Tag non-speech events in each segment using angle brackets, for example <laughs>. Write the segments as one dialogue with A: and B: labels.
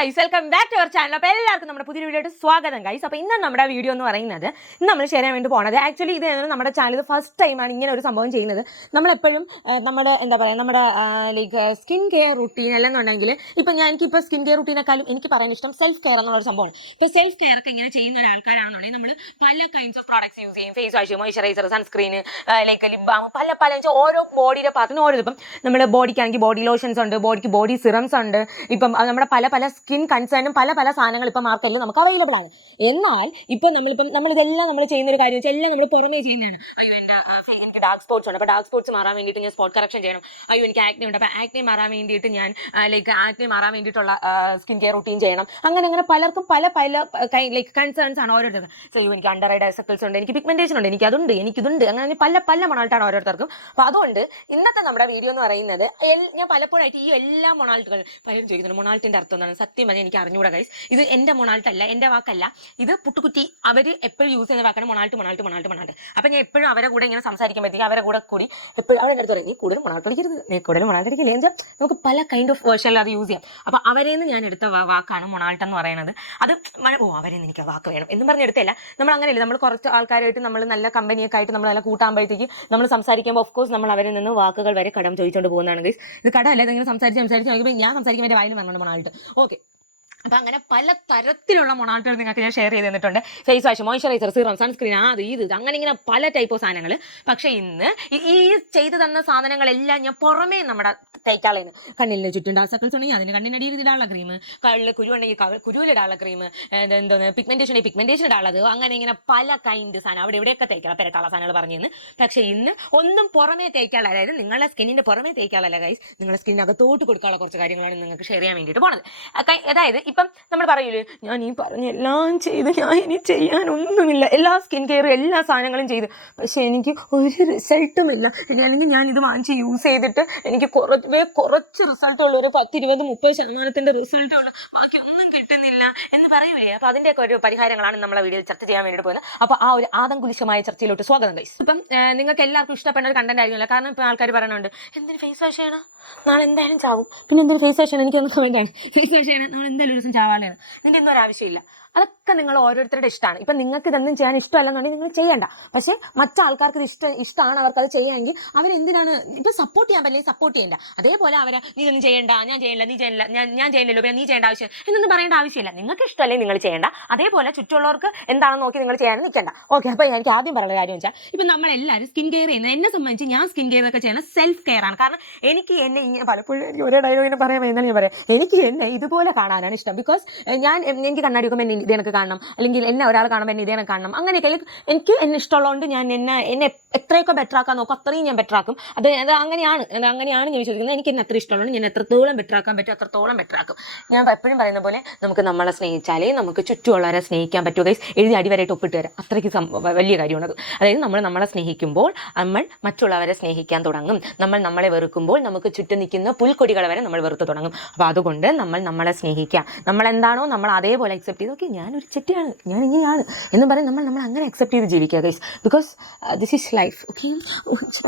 A: Guys welcome back to our channel അപ്പോൾ എല്ലാവർക്കും നമ്മുടെ പുതിയ വീഡിയോയുടെ സ്വാഗതം ഗൈസ് അപ്പോൾ ഇന്ന് നമ്മുടെ വീഡിയോ എന്ന് പറയുന്നത് ഇന്ന് നമ്മൾ ഷെയർ ചെയ്യാൻ വേണ്ടി പോണത്. ആക്ച്വലി ഇത് നമ്മുടെ ചാനൽ ഫസ്റ്റ് ടൈമാണ് ഇങ്ങനെ ഒരു സംഭവം ചെയ്യുന്നത്. നമ്മളെപ്പോഴും നമ്മുടെ എന്താ പറയുക നമ്മുടെ ലൈക്ക് സ്കിൻ കെയർ റുട്ടീൻ അല്ലെന്നുണ്ടെങ്കിൽ ഇപ്പം ഞാൻ എനിക്കിപ്പോൾ സ്കിൻ കെയർ റുട്ടീനേക്കാളും എനിക്ക് പറയാൻ ഇഷ്ടം സെൽഫ് കെയർ എന്നുള്ള ഒരു സംഭവമാണ്. ഇപ്പോൾ സെൽഫ് കെയർ ഒക്കെ ഇങ്ങനെ ചെയ്യുന്ന ഒരാൾക്കാരാണെന്നുണ്ടെങ്കിൽ നമ്മൾ പല കൈൻഡ്സ് ഓഫ് പ്രോഡക്ട്സ് യൂസ് ചെയ്യും. Face wash moisturiser sunscreen like lip balm പല പല ഓരോ ബോഡിയുടെ പാർട്ടിന് ഓരോ ഇപ്പം നമ്മുടെ ബോഡിക്കാണെങ്കിൽ ബോഡി ലോഷൻസ് ഉണ്ട് ബോഡിക്ക് ബോഡി സിറംസ് ഉണ്ട്. ഇപ്പം നമ്മുടെ പല പല സ്കിൻ കൺസേണും പല പല സാധനങ്ങൾ ഇപ്പം മാർക്കറ്റിൽ നമുക്ക് അവൈലബിൾ ആണ്. എന്നാൽ ഇപ്പം നമ്മളിപ്പം നമ്മളിതെല്ലാം നമ്മൾ ചെയ്യുന്ന ഒരു കാര്യം വെച്ചാൽ എല്ലാം നമ്മൾ പുറമേ ചെയ്യുന്നതാണ്. അയ്യോ എന്റെ എനിക്ക് ഡാർക്ക് സ്പോട്സ് ഉണ്ട്. അപ്പോൾ ഡാർക്ക് സ്പോട്സ് മാറാൻ വേണ്ടിയിട്ട് ഞാൻ സ്പോട്ട് കറക്ഷൻ ചെയ്യണം. അയ്യോ എനിക്ക് ആക്നെ ഉണ്ട്. അപ്പോൾ ആക്നെ മാറാൻ വേണ്ടിയിട്ട് ഞാൻ ലൈക്ക് ആക്നെ മാറാൻ വേണ്ടിയിട്ടുള്ള സ്കിൻ കെയർ റുട്ടീൻ ചെയ്യണം. അങ്ങനെ അങ്ങനെ പലർക്കും പല പല ലൈക്ക് കൺസേൺസ് ആണ് ഓരോരുത്തർക്കും. സോ എനിക്ക് അണ്ടർ ഐ ഡയസക്കിൾസ് ഉണ്ട്. എനിക്ക് പിഗ്മെന്റേഷൻ ഉണ്ട്. എനിക്ക് അതുണ്ട്. എനിക്കിതുണ്ട്. അങ്ങനെ പല പല മണാൾട്ടാണ് ഓരോരുത്തർക്കും. അപ്പോൾ അതുകൊണ്ട് ഇന്നത്തെ നമ്മുടെ വീഡിയോ എന്ന് പറയുന്നത് ഞാൻ പലപ്പോഴായിട്ട് ഈ എല്ലാ മൊണാൾട്ടുകൾ പലരും ചോദിക്കുന്നുണ്ട്. മൊണാൾട്ടിന്റെ അർത്ഥം എന്താണ്? സത്യം പറഞ്ഞാൽ എനിക്ക് അറിഞ്ഞുകൂടാ ഗൈസ് ഇത് എന്റെ മൊണാൾട്ട് അല്ല എന്റെ വാക്കല്ല. ഇത് പുട്ടുകുറ്റി അവർ എപ്പോഴും യൂസ് ചെയ്യുന്ന വാക്കാണ് മൊണാൾട്ട് മൊണാൾട്ട് മൊണാൾട്ട് മൊണാൾട്ട്. അപ്പം ഞാൻ എപ്പോഴും അവരെ കൂടെ ഇങ്ങനെ സംസാരിക്കുമ്പോഴത്തേക്ക് അവരെ കൂടെ കൂടി എപ്പോഴും അവരെ അടുത്ത് പറയും നീ കൂടുതൽ മൊണാൾട്ട് അടിക്കരുത് നീ കൂടുതൽ മൊണാൾട്ട് അടിക്കില്ല? എന്ന് നമുക്ക് പല കൈൻഡ് ഓഫ് വേർഷനിൽ അത് യൂസ് ചെയ്യാം. അപ്പോൾ അവരെ നിന്ന് ഞാൻ എടുത്ത വാക്കാണ് മൊണാൾട്ട് എന്ന് പറയുന്നത് അത് ഓ അവരെ നിന്ന് എനിക്ക് വാക്ക് വേണം എന്ന് പറഞ്ഞ എടുത്തല്ല നമ്മൾ അങ്ങനെയല്ല നമ്മൾ കുറച്ച് ആൾക്കാരായിട്ട് നമ്മൾ നല്ല കമ്പനിയൊക്കെ ആയിട്ട് നമ്മൾ നല്ല കൂട്ടാകുമ്പോഴത്തേക്ക് നമ്മൾ സംസാരിക്കുമ്പോൾ ഓഫ് കോഴ്സ് നമ്മൾ അവരിൽ നിന്ന് വാക്കുകൾ വരെ കടം ചോദിച്ചുകൊണ്ട് പോകുന്നതാണ് ഗൈസ് ഇത് കടമല്ല ഇതിങ്ങനെ സംസാരിച്ച് സംസാരിച്ച് നോക്കുമ്പോൾ ഞാൻ സംസാരിക്കുമ്പോൾ എന്റെ വായിൽ പറഞ്ഞുകൊണ്ട് മൊണാൾട്ട്. ഓക്കെ അപ്പൊ അങ്ങനെ പല തരത്തിലുള്ള മൊണാൾട്ടുകൾ നിങ്ങൾക്ക് ഞാൻ ഷെയർ ചെയ്ത് തന്നിട്ടുണ്ട്. Face wash moisturiser serum sunscreen അത് ഇത് അങ്ങനെ ഇങ്ങനെ പല ടൈപ്പ് ഓഫ് സാധനങ്ങൾ പക്ഷേ ഇന്ന് ഈ- ചെയ്തു തന്ന സാധനങ്ങളെല്ലാം ഞാൻ പുറമേ നമ്മുടെ തേക്കാളേന്ന്. കണ്ണിലിന് ചുറ്റും ഡാസക്കിൾസ് ഉണ്ടെങ്കിൽ അതിന് കണ്ണിനടിയിൽ ഇടാനുള്ള ക്രീം കള്ളിൽ കുരു ഉണ്ടെങ്കിൽ കുരുവിലിടാനുള്ള ക്രീം എന്തോന്ന് പിഗ്മെന്റേഷൻ പിഗ്മെന്റേഷൻ ഇടാനുള്ളത് അങ്ങനെ ഇങ്ങനെ പല കൈൻഡ് സാധനം. അവിടെ ഇവിടെയൊക്കെ തേക്കാള പെരക്കാള സാധനങ്ങൾ പറഞ്ഞിരുന്നു പക്ഷേ ഇന്ന് ഒന്നും പുറമേ തേക്കാനുള്ള അതായത് നിങ്ങളുടെ സ്കിന്നിന്റെ പുറമേ തേക്കാളല്ല കൈസ് നിങ്ങളുടെ സ്കിന്നിനകത്തോട്ട് കൊടുക്കാനുള്ള കുറച്ച് കാര്യങ്ങളാണ് നിങ്ങൾക്ക് ഷെയർ ചെയ്യാൻ വേണ്ടിയിട്ട് പോണത്. അതായത് ഇപ്പം നമ്മൾ പറയൂലേ ഞാൻ ഈ പറഞ്ഞ എല്ലാം ചെയ്ത് ഞാൻ ഇനി ചെയ്യാനൊന്നുമില്ല. എല്ലാ സ്കിൻ കെയറും എല്ലാ സാധനങ്ങളും ചെയ്ത്. പക്ഷെ എനിക്ക് ഒരു റിസൾട്ടും ഇല്ല അല്ലെങ്കിൽ ഞാൻ ഇത് വാങ്ങിച്ച് യൂസ് ചെയ്തിട്ട് എനിക്ക് കുറച്ച് കുറച്ച് റിസൾട്ട് ഉള്ളൂ. ഒരു പത്തിരുപത് മുപ്പത് റിസൾട്ട് ഉള്ളൂ. ബാക്കി എന്ന് പറയുവേ അപ്പൊ അതിന്റെയൊക്കെ ഒരു പരിഹാരങ്ങളാണ് നമ്മളെ വീഡിയോയിൽ ചർച്ച ചെയ്യാൻ വേണ്ടിയിട്ട് പോകുന്നത് അപ്പൊ ആ ഒരു ആദംകുലിശമായ ചർച്ചയിലോട്ട് സ്വാഗതം കൈസ് ഇപ്പം നിങ്ങൾക്ക് എല്ലാവർക്കും ഇഷ്ടപ്പെടുന്ന ഒരു കണ്ടന്റ് ആയിരിക്കുമല്ലോ. കാരണം ഇപ്പം ആൾക്കാർ പറയുന്നുണ്ട് എന്തിന് ഫേസ് വാഷ് ചെയ്യണം? നാളെ എന്തായാലും ചാവും. പിന്നെ എന്തിന് ഫേസ് വാഷ് ചെയ്യണം? എനിക്കൊന്ന് കമന്റാണ് ഫേസ് വാഷ് ചെയ്യണം. നമ്മൾ എന്തായാലും ഒരു ദിവസം ചാവാനാണ്. ഇതിന്റെ ഒന്നും ഒരു ആവശ്യമില്ല. അതൊക്കെ നിങ്ങൾ ഓരോരുത്തരുടെ ഇഷ്ടമാണ്. ഇപ്പം നിങ്ങൾക്ക് ഇതൊന്നും ചെയ്യാൻ ഇഷ്ടമല്ലെന്നുണ്ടെങ്കിൽ നിങ്ങൾ ചെയ്യണ്ട. പക്ഷേ മറ്റാൾക്കാർക്ക് ഇത് ഇഷ്ടം ഇഷ്ടമാണ് അവർക്ക് അത് ചെയ്യാമെങ്കിൽ അവരെന്തിനാണ്? ഇപ്പം സപ്പോർട്ട് ചെയ്യാൻ പറ്റില്ല സപ്പോർട്ട് ചെയ്യണ്ട. അതേപോലെ അവരെ നീ ഒന്നും ചെയ്യണ്ട ഞാൻ ചെയ്യില്ല നീ ചെയ്യില്ല ഞാൻ ഞാൻ ചെയ്യില്ലല്ലോ പിന്നെ നീ ചെയ്യേണ്ട ആവശ്യം എന്നൊന്നും പറയേണ്ട ആവശ്യമില്ല. നിങ്ങൾക്ക് ഇഷ്ടമല്ലേ നിങ്ങൾ ചെയ്യേണ്ട. അതേപോലെ ചുറ്റുള്ളവർക്ക് എന്താണെന്ന് നോക്കി നിങ്ങൾ ചെയ്യാൻ നിൽക്കണ്ട. ഓക്കെ അപ്പോൾ എനിക്ക് ആദ്യം പറയുന്ന കാര്യം വെച്ചാൽ ഇപ്പം നമ്മളെല്ലാവരും സ്കിൻ കെയർ ചെയ്യുന്നത് എന്നെ സംബന്ധിച്ച് ഞാൻ സ്കിൻ കെയർ ഒക്കെ ചെയ്യണം സെൽഫ് കെയർ ആണ്. കാരണം എനിക്ക് എന്നെ ഇങ്ങനെ പലപ്പോഴും എനിക്ക് ഒരേ ഡയലോഗിനെ പറയാൻ എന്താണ് ഞാൻ പറയാം എനിക്ക് എന്നെ ഇതുപോലെ കാണാനാണ് ഇഷ്ടം. ബിക്കോസ് ഞാൻ എനിക്ക് കണ്ണാടി വെക്കുമ്പോൾ ഇതേ എനിക്ക് കാണണം. അല്ലെങ്കിൽ എന്നെ ഒരാൾ കാണുമ്പോൾ എന്നെ ഇതേനെ കാണണം. അങ്ങനെയൊക്കെ. എനിക്ക് എന്നെ ഇഷ്ടമുള്ളതുകൊണ്ട് ഞാൻ എന്നെ എന്നെ എത്രയൊക്കെ ബെറ്റർ ആക്കാൻ നോക്കും അത്രയും ഞാൻ ബെറ്റർ ആക്കും. അത് അത് അങ്ങനെയാണ് അത് അങ്ങനെയാണ് ഞാൻ വിശ്വസിക്കുന്നത്. എനിക്ക് എന്നെ അത്ര ഇഷ്ടമുള്ളത് ഞാൻ എത്രത്തോളം ബെറ്റർ ആക്കാൻ പറ്റും അത്രത്തോളം ബെറ്റർ ആക്കും. ഞാൻ എപ്പോഴും പറയുന്ന പോലെ നമുക്ക് നമ്മളെ സ്നേഹിച്ചാലേ നമുക്ക് ചുറ്റുമുള്ളവരെ സ്നേഹിക്കാൻ പറ്റുമോ ഗൈസ് എഴുതി അടിവരായിട്ട് ഒപ്പിട്ട് തരാം. അത്രയ്ക്ക് വലിയ കാര്യമാണ് അത് അതായത് നമ്മൾ നമ്മളെ സ്നേഹിക്കുമ്പോൾ നമ്മൾ മറ്റുള്ളവരെ സ്നേഹിക്കാൻ തുടങ്ങും. നമ്മൾ നമ്മളെ വെറുക്കുമ്പോൾ നമുക്ക് ചുറ്റും നിൽക്കുന്ന പുൽക്കൊടികളെ വരെ നമ്മൾ വെറുത്ത് തുടങ്ങും. അപ്പോൾ അതുകൊണ്ട് നമ്മൾ നമ്മളെ സ്നേഹിക്കുക നമ്മൾ എന്താണോ നമ്മൾ അതേപോലെ അക്സെപ്റ്റ് ചെയ്ത് ഓക്കെ ഞാനൊരു ചെറ്റിയാണ് ഞാൻ ഇങ്ങനെയാണ് എന്ന് പറയും. നമ്മൾ നമ്മൾ അങ്ങനെ അക്സെപ്റ്റ് ചെയ്ത് ജീവിക്കുക guys because this is life okay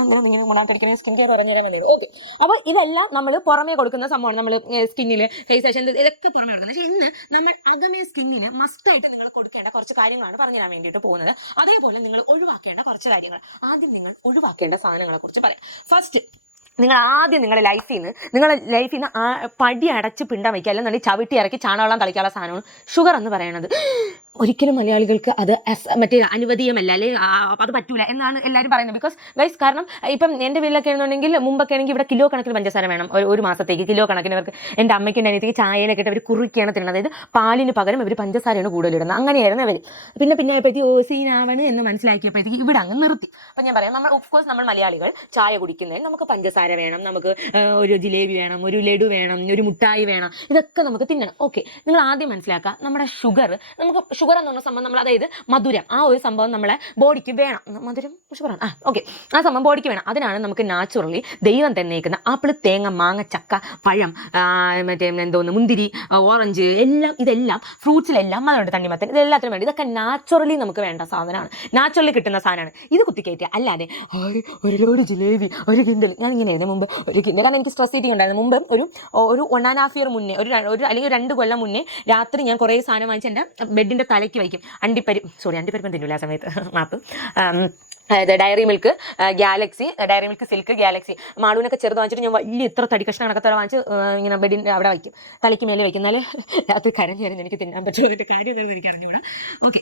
A: അങ്ങനെ ഇങ്ങനെ ഗുണാത്തിരിക്കുന്ന സ്കിൻ കെയർ പറഞ്ഞു തരാൻ വന്നത് ഓക്കെ അപ്പോൾ ഇതെല്ലാം നമ്മൾ പുറമേ കൊടുക്കുന്ന സംഭവമാണ്. നമ്മൾ സ്കിന്നിൽ ഫേസ് വാഷ് ഇതൊക്കെ പുറമേ കൊടുക്കുന്നത്. പക്ഷേ ഇന്ന് നമ്മൾ അകമേ സ്കിന്നിന് മസ്റ്റായിട്ട് നിങ്ങൾ കൊടുക്കേണ്ട കുറച്ച് കാര്യങ്ങളാണ് പറഞ്ഞു തരാൻ വേണ്ടിയിട്ട് പോകുന്നത്. അതേപോലെ നിങ്ങൾ ഒഴിവാക്കേണ്ട കുറച്ച് കാര്യങ്ങൾ. ആദ്യം നിങ്ങൾ ഒഴിവാക്കേണ്ട സാധനങ്ങളെ കുറിച്ച് പറയാം. ഫസ്റ്റ് നിങ്ങൾ ആദ്യം നിങ്ങളുടെ ലൈഫിൽ നിന്ന് നിങ്ങളുടെ ലൈഫിൽ നിന്ന് ആ പടി അടച്ച് പിണ്ടം വയ്ക്കുക അല്ലെന്നുണ്ടെങ്കിൽ ചവിട്ടി ഇറക്കി ചാണവെള്ളം കളിക്കാനുള്ള സാധനമാണ് ഷുഗർ എന്ന് പറയുന്നത്. ഒരിക്കലും മലയാളികൾക്ക് അത് മറ്റേ അനുവദീയമല്ല അല്ലെങ്കിൽ അത് പറ്റൂല എന്നാണ് എല്ലാവരും പറയുന്നത്. ബിക്കോസ് ഗൈസ് കാരണം ഇപ്പം എന്റെ വീട്ടിലൊക്കെ ആണെന്നുണ്ടെങ്കിൽ മുമ്പൊക്കെ ആണെങ്കിൽ ഇവിടെ കിലോ കണക്കിന് പഞ്ചസാര വേണം. ഒരു ഒരു മാസത്തേക്ക് കിലോ കണക്കിന് അവർക്ക് എന്റെ അമ്മയ്ക്ക് അനിയത്തേക്ക് ചായയിലൊക്കെ ഇട്ട് അവർ കുറുക്കിയാണ് തരുന്നത് അതായത് പാലിന് പകരം ഇവർ പഞ്ചസാരയാണ് കൂടുതലിടുന്നത് അങ്ങനെയായിരുന്നു അവർ പിന്നെ പിന്നെ ആയപ്പോഴത്തേക്ക് ഓ സീനാവണ് എന്ന് മനസ്സിലാക്കിയപ്പോഴത്തേക്ക് ഇവിടെ അങ്ങ് നിർത്തി. അപ്പം ഞാൻ പറയാം നമ്മൾ ഓഫ് കോഴ്സ് നമ്മൾ മലയാളികൾ ചായ കുടിക്കുന്നതിന് നമുക്ക് പഞ്ചസാര വേണം നമുക്ക് ഒരു ജിലേബി വേണം ഒരു ലഡു വേണം ഒരു മുട്ടായി വേണം ഇതൊക്കെ നമുക്ക് തിന്നണം. ഓക്കെ നിങ്ങൾ ആദ്യം മനസ്സിലാക്കുക നമ്മുടെ ഷുഗർ നമുക്ക് ഷുഗർ എന്ന് പറഞ്ഞ സംഭവം നമ്മൾ അതായത് മധുരം. ആ ഒരു സംഭവം നമ്മളെ ബോഡിക്ക് വേണം. മധുരം? ഷുഗറാണ് ആ ഓക്കെ ആ സംഭവം ബോഡിക്ക് വേണം. അതിനാണ് നമുക്ക് നാച്ചുറലി ദൈവം തന്നേക്കുന്ന ആപ്പിൾ തേങ്ങ മാങ്ങ ചക്ക പഴം മറ്റേ എന്തോന്ന് മുന്തിരി ഓറഞ്ച് എല്ലാം ഇതെല്ലാം ഫ്രൂട്ട്സിലെല്ലാം അതുണ്ട് തണ്ണിമത്തൻ ഇതെല്ലാത്തിനും വേണ്ടി. ഇതൊക്കെ നാച്ചുറലി നമുക്ക് വേണ്ട സാധനമാണ്. നാച്ചുറലി കിട്ടുന്ന സാധനമാണ്. ഇത് കുത്തിക്കയറ്റുക അല്ലാതെ "ഹായ്, ഒരു ലോഡ് ജിലേബി ഒരു കിണ്ടൽ ഞാൻ ഇങ്ങനെ ഇതിന് മുമ്പ് ഒരു കിണ്ടൽ കാരണം എനിക്ക് സ്ട്രെസ് ഈറ്റിംഗ് ഉണ്ടായിരുന്നു. മുമ്പ് ഒരു ഒരു വൺ ആൻഡ് ഹാഫ് ഇയർ മുന്നേ ഒരു ഒരു അല്ലെങ്കിൽ രണ്ട് കൊല്ലം മുന്നേ രാത്രി ഞാൻ കുറേ സാധനം വാങ്ങിച്ച് എന്റെ ബെഡിന്റെ തലയ്ക്ക് വയ്ക്കും. അണ്ടിപ്പരി സോറി അണ്ടിപ്പരിപ്പം തിന്നില്ല ആ സമയത്ത്. മാപ്പ്. അതായത് Dairy Milk Galaxy Dairy Milk Silk Galaxy മാളൂനൊക്കെ ചെറുത് വാങ്ങിച്ചിട്ട് ഞാൻ വലിയ ഇത്ര തടി കഷ്ണം കണക്കത്തോടെ വാങ്ങിച്ച് ഇങ്ങനെ ബെഡിന്റെ അവിടെ വയ്ക്കും. തലയ്ക്ക് മേലെ വയ്ക്കും. എന്നാൽ രാത്രി കരഞ്ഞു വരുന്ന എനിക്ക് തിന്നാൻ പറ്റുമോ അതിന്റെ കാര്യം എനിക്ക് അറിഞ്ഞുകൂടാ ഓക്കെ